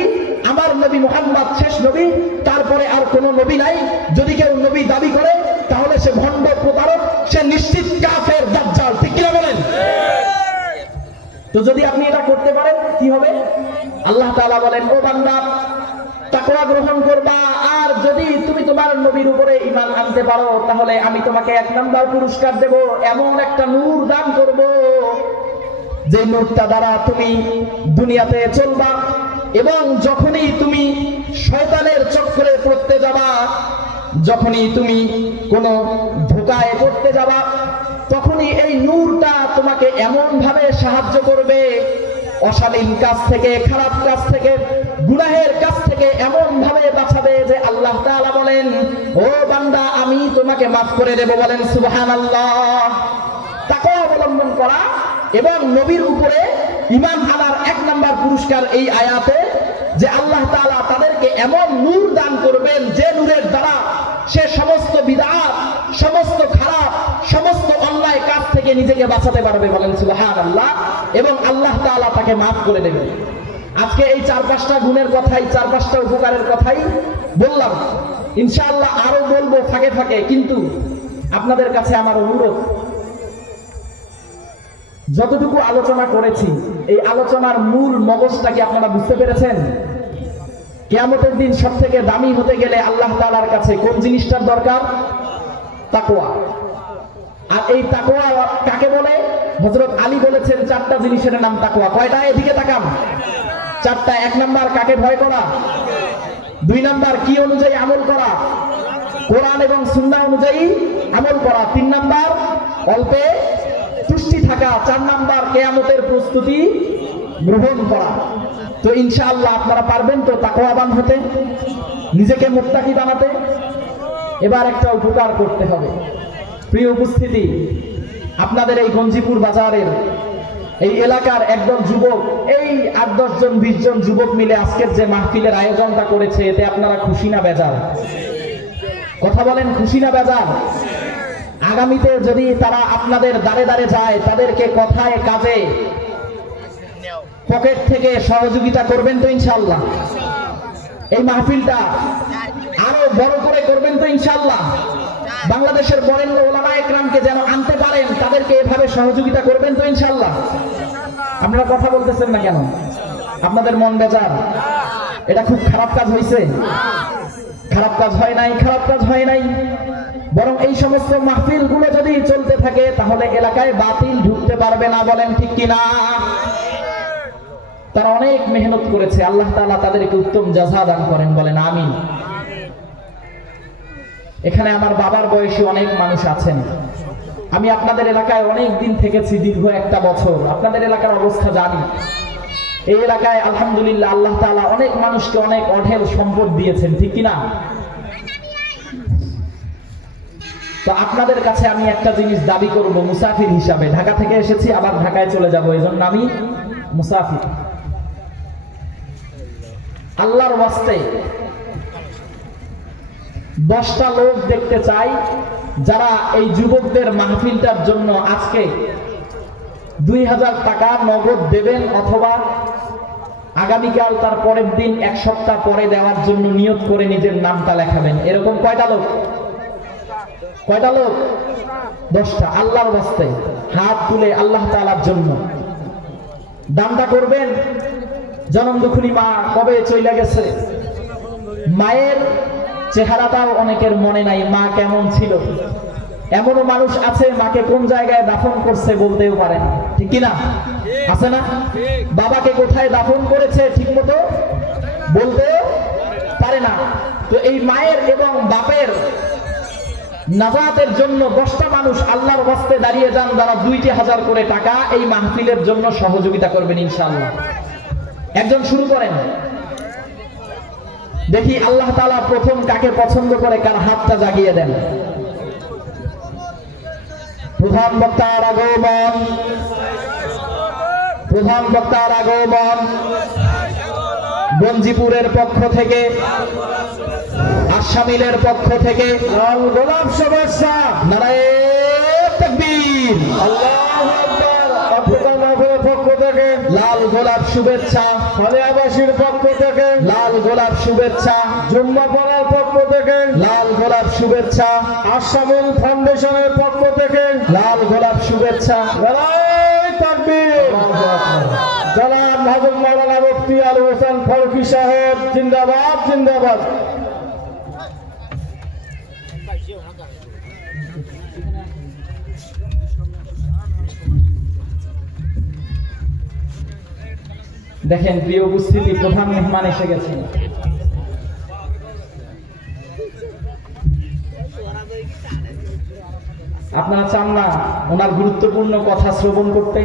আমার নবী মুহাম্মদ শেষ নবী, তারপরে আর কোনো নবী নাই। যদি কেউ নবী দাবি করে তাহলে সে ভণ্ড প্রতারক, সে নিশ্চিত কাফের দাজ্জাল, ঠিক কিনা বলেন? তো যদি আপনি এটা করতে পারেন কি হবে? আল্লাহ তাআলা বলেন ও বান্দা তাকওয়া গ্রহণ করবা, আর যদি তুমি তোমার নবীর উপরে ঈমান আনতে পারো তাহলে আমি তোমাকে 1 নাম্বার পুরস্কার দেব, এমন একটা নূর দান করব যে নূরটা দ্বারা তুমি দুনিয়াতে চলবা, এবং যখনই তুমি শয়তানের চক্রে পড়তে যাবা, যখনই তুমি কোনো ধোঁকায় পড়তে যাবা, তখনই এই নূরটা তোমাকে এমন ভাবে সাহায্য করবে, অশালীন কাজ থেকে, খারাপ কাজ থেকে, গুনাহের কাজ থেকে এমন ভাবে বাঁচাবে যে আল্লাহ তাআলা বলেন ও বান্দা আমি তোমাকে মাফ করে দেব। বলেন সুবহানাল্লাহ। তাকওয়া অবলম্বন করা এবং নবীর উপরে ঈমান আনার 1 নাম্বার পুরস্কার এই আয়াতে যে আল্লাহ তাআলা তাদেরকে এমন নূর দান করবেন যে নূরের দ্বারা সে সমস্ত বিদআত, সমস্ত খারাপ, সমস্ত অন্যায় কাজ থেকে নিজেকে বাঁচাতে পারবে। বলেন সুবহানাল্লাহ। এবং আল্লাহ তাআলা তাকে মাফ করে দেবেন। আজকে এই 4-5টা গুণের কথাই, 4-5টা উপকারের কথাই বললাম, ইনশাআল্লাহ আরো বলবো ফাঁকে ফাঁকে, কিন্তু আপনাদের কাছে আমার অনুরোধ, যতটুকু আলোচনা করেছি এই আলোচনার মূল মগজটা কি আপনারা বুঝতে পেরেছেন? কিয়ামতের দিন সবথেকে দামি হতে গেলে আল্লাহ তাআলার কাছে কোন জিনিসটার দরকার? তাকওয়া। আর এই তাকওয়া কাকে বলে? হযরত আলী বলেছেন 4টা জিনিসের নাম তাকওয়া। কয়টা? এদিকে তাকান। 4টা। 1 নাম্বার কাকে ভয় করা, 2 নাম্বার কি অনুযায়ী আমল করা, কোরআন এবং সুন্নাহ অনুযায়ী আমল করা, 3 নাম্বার অল্পে তুষ্টি থাকা, 4 নাম্বার কিয়ামতের প্রস্তুতি গ্রহণ করা। তো ইনশাআল্লাহ আপনারা পারবেন তো তাকওয়াবান হতে, নিজেকে মুত্তাকি বানাতে? এবার একটা উপকার করতে হবে। প্রিয় উপস্থিতি, আপনাদের এই গঞ্জিপুর বাজারের এই এলাকার একদল যুবক, এই 8-10 জন 20 জন যুবক মিলে আজকের যে মাহফিলের আয়োজনটা করেছে, এতে আপনারা খুশি না বেজার? কথা বলেন, খুশি না বেজার? আগামীতে যদি তারা আপনাদের দাঁড়ে দাঁড়ে যায়, তাদেরকে কথায় কাজে পকেট থেকে সহযোগিতা করবেন তো ইনশাআল্লাহ? এই মাহফিলটা আরো বড় করে করবেন তো ইনশাআল্লাহ? বাংলাদেশের বরেণ্য ওলামা একরামকে যেন আনতে পারেন, তাদেরকে এভাবে সহযোগিতা করবেন তো ইনশাআল্লাহ? আপনারা কথা বলতেছেন না কেন? আপনাদের মন বেজার? এটা খুব খারাপ কাজ হয়েছে? খারাপ কাজ হয় নাই, খারাপ কাজ হয় নাই। বরং এই সমস্ত মাহফিল গুলো যদি চলতে থাকে তাহলে এলাকায় বাতিল ঢুকতে পারবে না। বলেন ঠিক কিনা? তারা অনেক মেহনত করেছে, আল্লাহ তাআলা তাদেরকে উত্তম জাযা দান করেন। বলেন আমিন। এখানে আমার বাবার বয়সী অনেক মানুষ আছেন। আমি আপনাদের এলাকায় অনেক দিন থেকেছি, দীর্ঘ 1টা বছর। আপনাদের এলাকার অবস্থা জানি। এই এলাকায় আলহামদুলিল্লাহ আল্লাহ তাআলা অনেক মানুষকে অনেক অঢেল সম্পদ দিয়েছেন, ঠিক কিনা? তো আপনাদের কাছে আমি একটা জিনিস দাবি করব মুসাফির হিসাবে। ঢাকা থেকে এসেছি, আবার ঢাকায় চলে যাব, এজন্য আমি মুসাফির। আল্লাহর ওয়াস্তে 10টা লোক দেখতে চাই যারা এই যুবকদের মাহফিলটার জন্য আজকে 2000 টাকা নগদ দেবেন, অথবা আগামীকাল তার পরের দিন 1 সপ্তাহ পরে দেওয়ার জন্য নিয়ত করে নিজের নামটা লেখাবেন। এরকম কয়টা লোক? কয়টা লোক? 10টা। আল্লাহর রাস্তে হাত তুলে আল্লাহ তাআলার জন্য দানটা করবেন। জনম দুঃখিনী মা কবে চলে গেছে, মায়ের চেহারাটাও অনেকের মনে নাই, মা কেমন ছিল। এমনও মানুষ আছে মাকে কোন জায়গায় দাফন করছে বলতেও পারে না, ঠিক কিনা? আছে না? বাবাকে কোথায় দাফন করেছে ঠিক মতো বলতেও পারে না। তো এই মায়ের এবং বাপের নাজাতের জন্য 10টা মানুষ আল্লাহর রাস্তায় দাঁড়িয়ে যান, যারা 2,000 করে টাকা এই মাহফিলের জন্য সহযোগিতা করবেন ইনশাআল্লাহ। একজন শুরু করেন, দেখি আল্লাহ তাআলা প্রথম কাকে পছন্দ করে, কার হাতটা জাগিয়ে দেন। প্রধান বক্তার আগমন, প্রধান বক্তার আগমন। গঞ্জিপুরের পক্ষ থেকে, আশামিলের পক্ষ থেকে লাল গোলাপ শুভেচ্ছা। নারায়ে তাকবীর, আল্লাহু আকবার। আব্দুল্লাহর পক্ষ থেকে লাল গোলাপ শুভেচ্ছা। ফলেয়াবাসীর পক্ষ থেকে লাল গোলাপ শুভেচ্ছা। জুম্মাপাড়ার পক্ষ থেকে লাল গোলাপ শুভেচ্ছা। আশামিল ফাউন্ডেশনের পক্ষ থেকে লাল গোলাপ শুভেচ্ছা। নারায়ে তাকবীর। জনাব হাজর মাওলানা মুফতি আলী হোসেন ফারুকী সাহেব জিন্দাবাদ, জিন্দাবাদ। দেখেন প্রিয় উপস্থিতি, প্রধান মেহমান এসে গেছেন। আপনারা চান না ওনার গুরুত্বপূর্ণ কথা শ্রবণ করতে?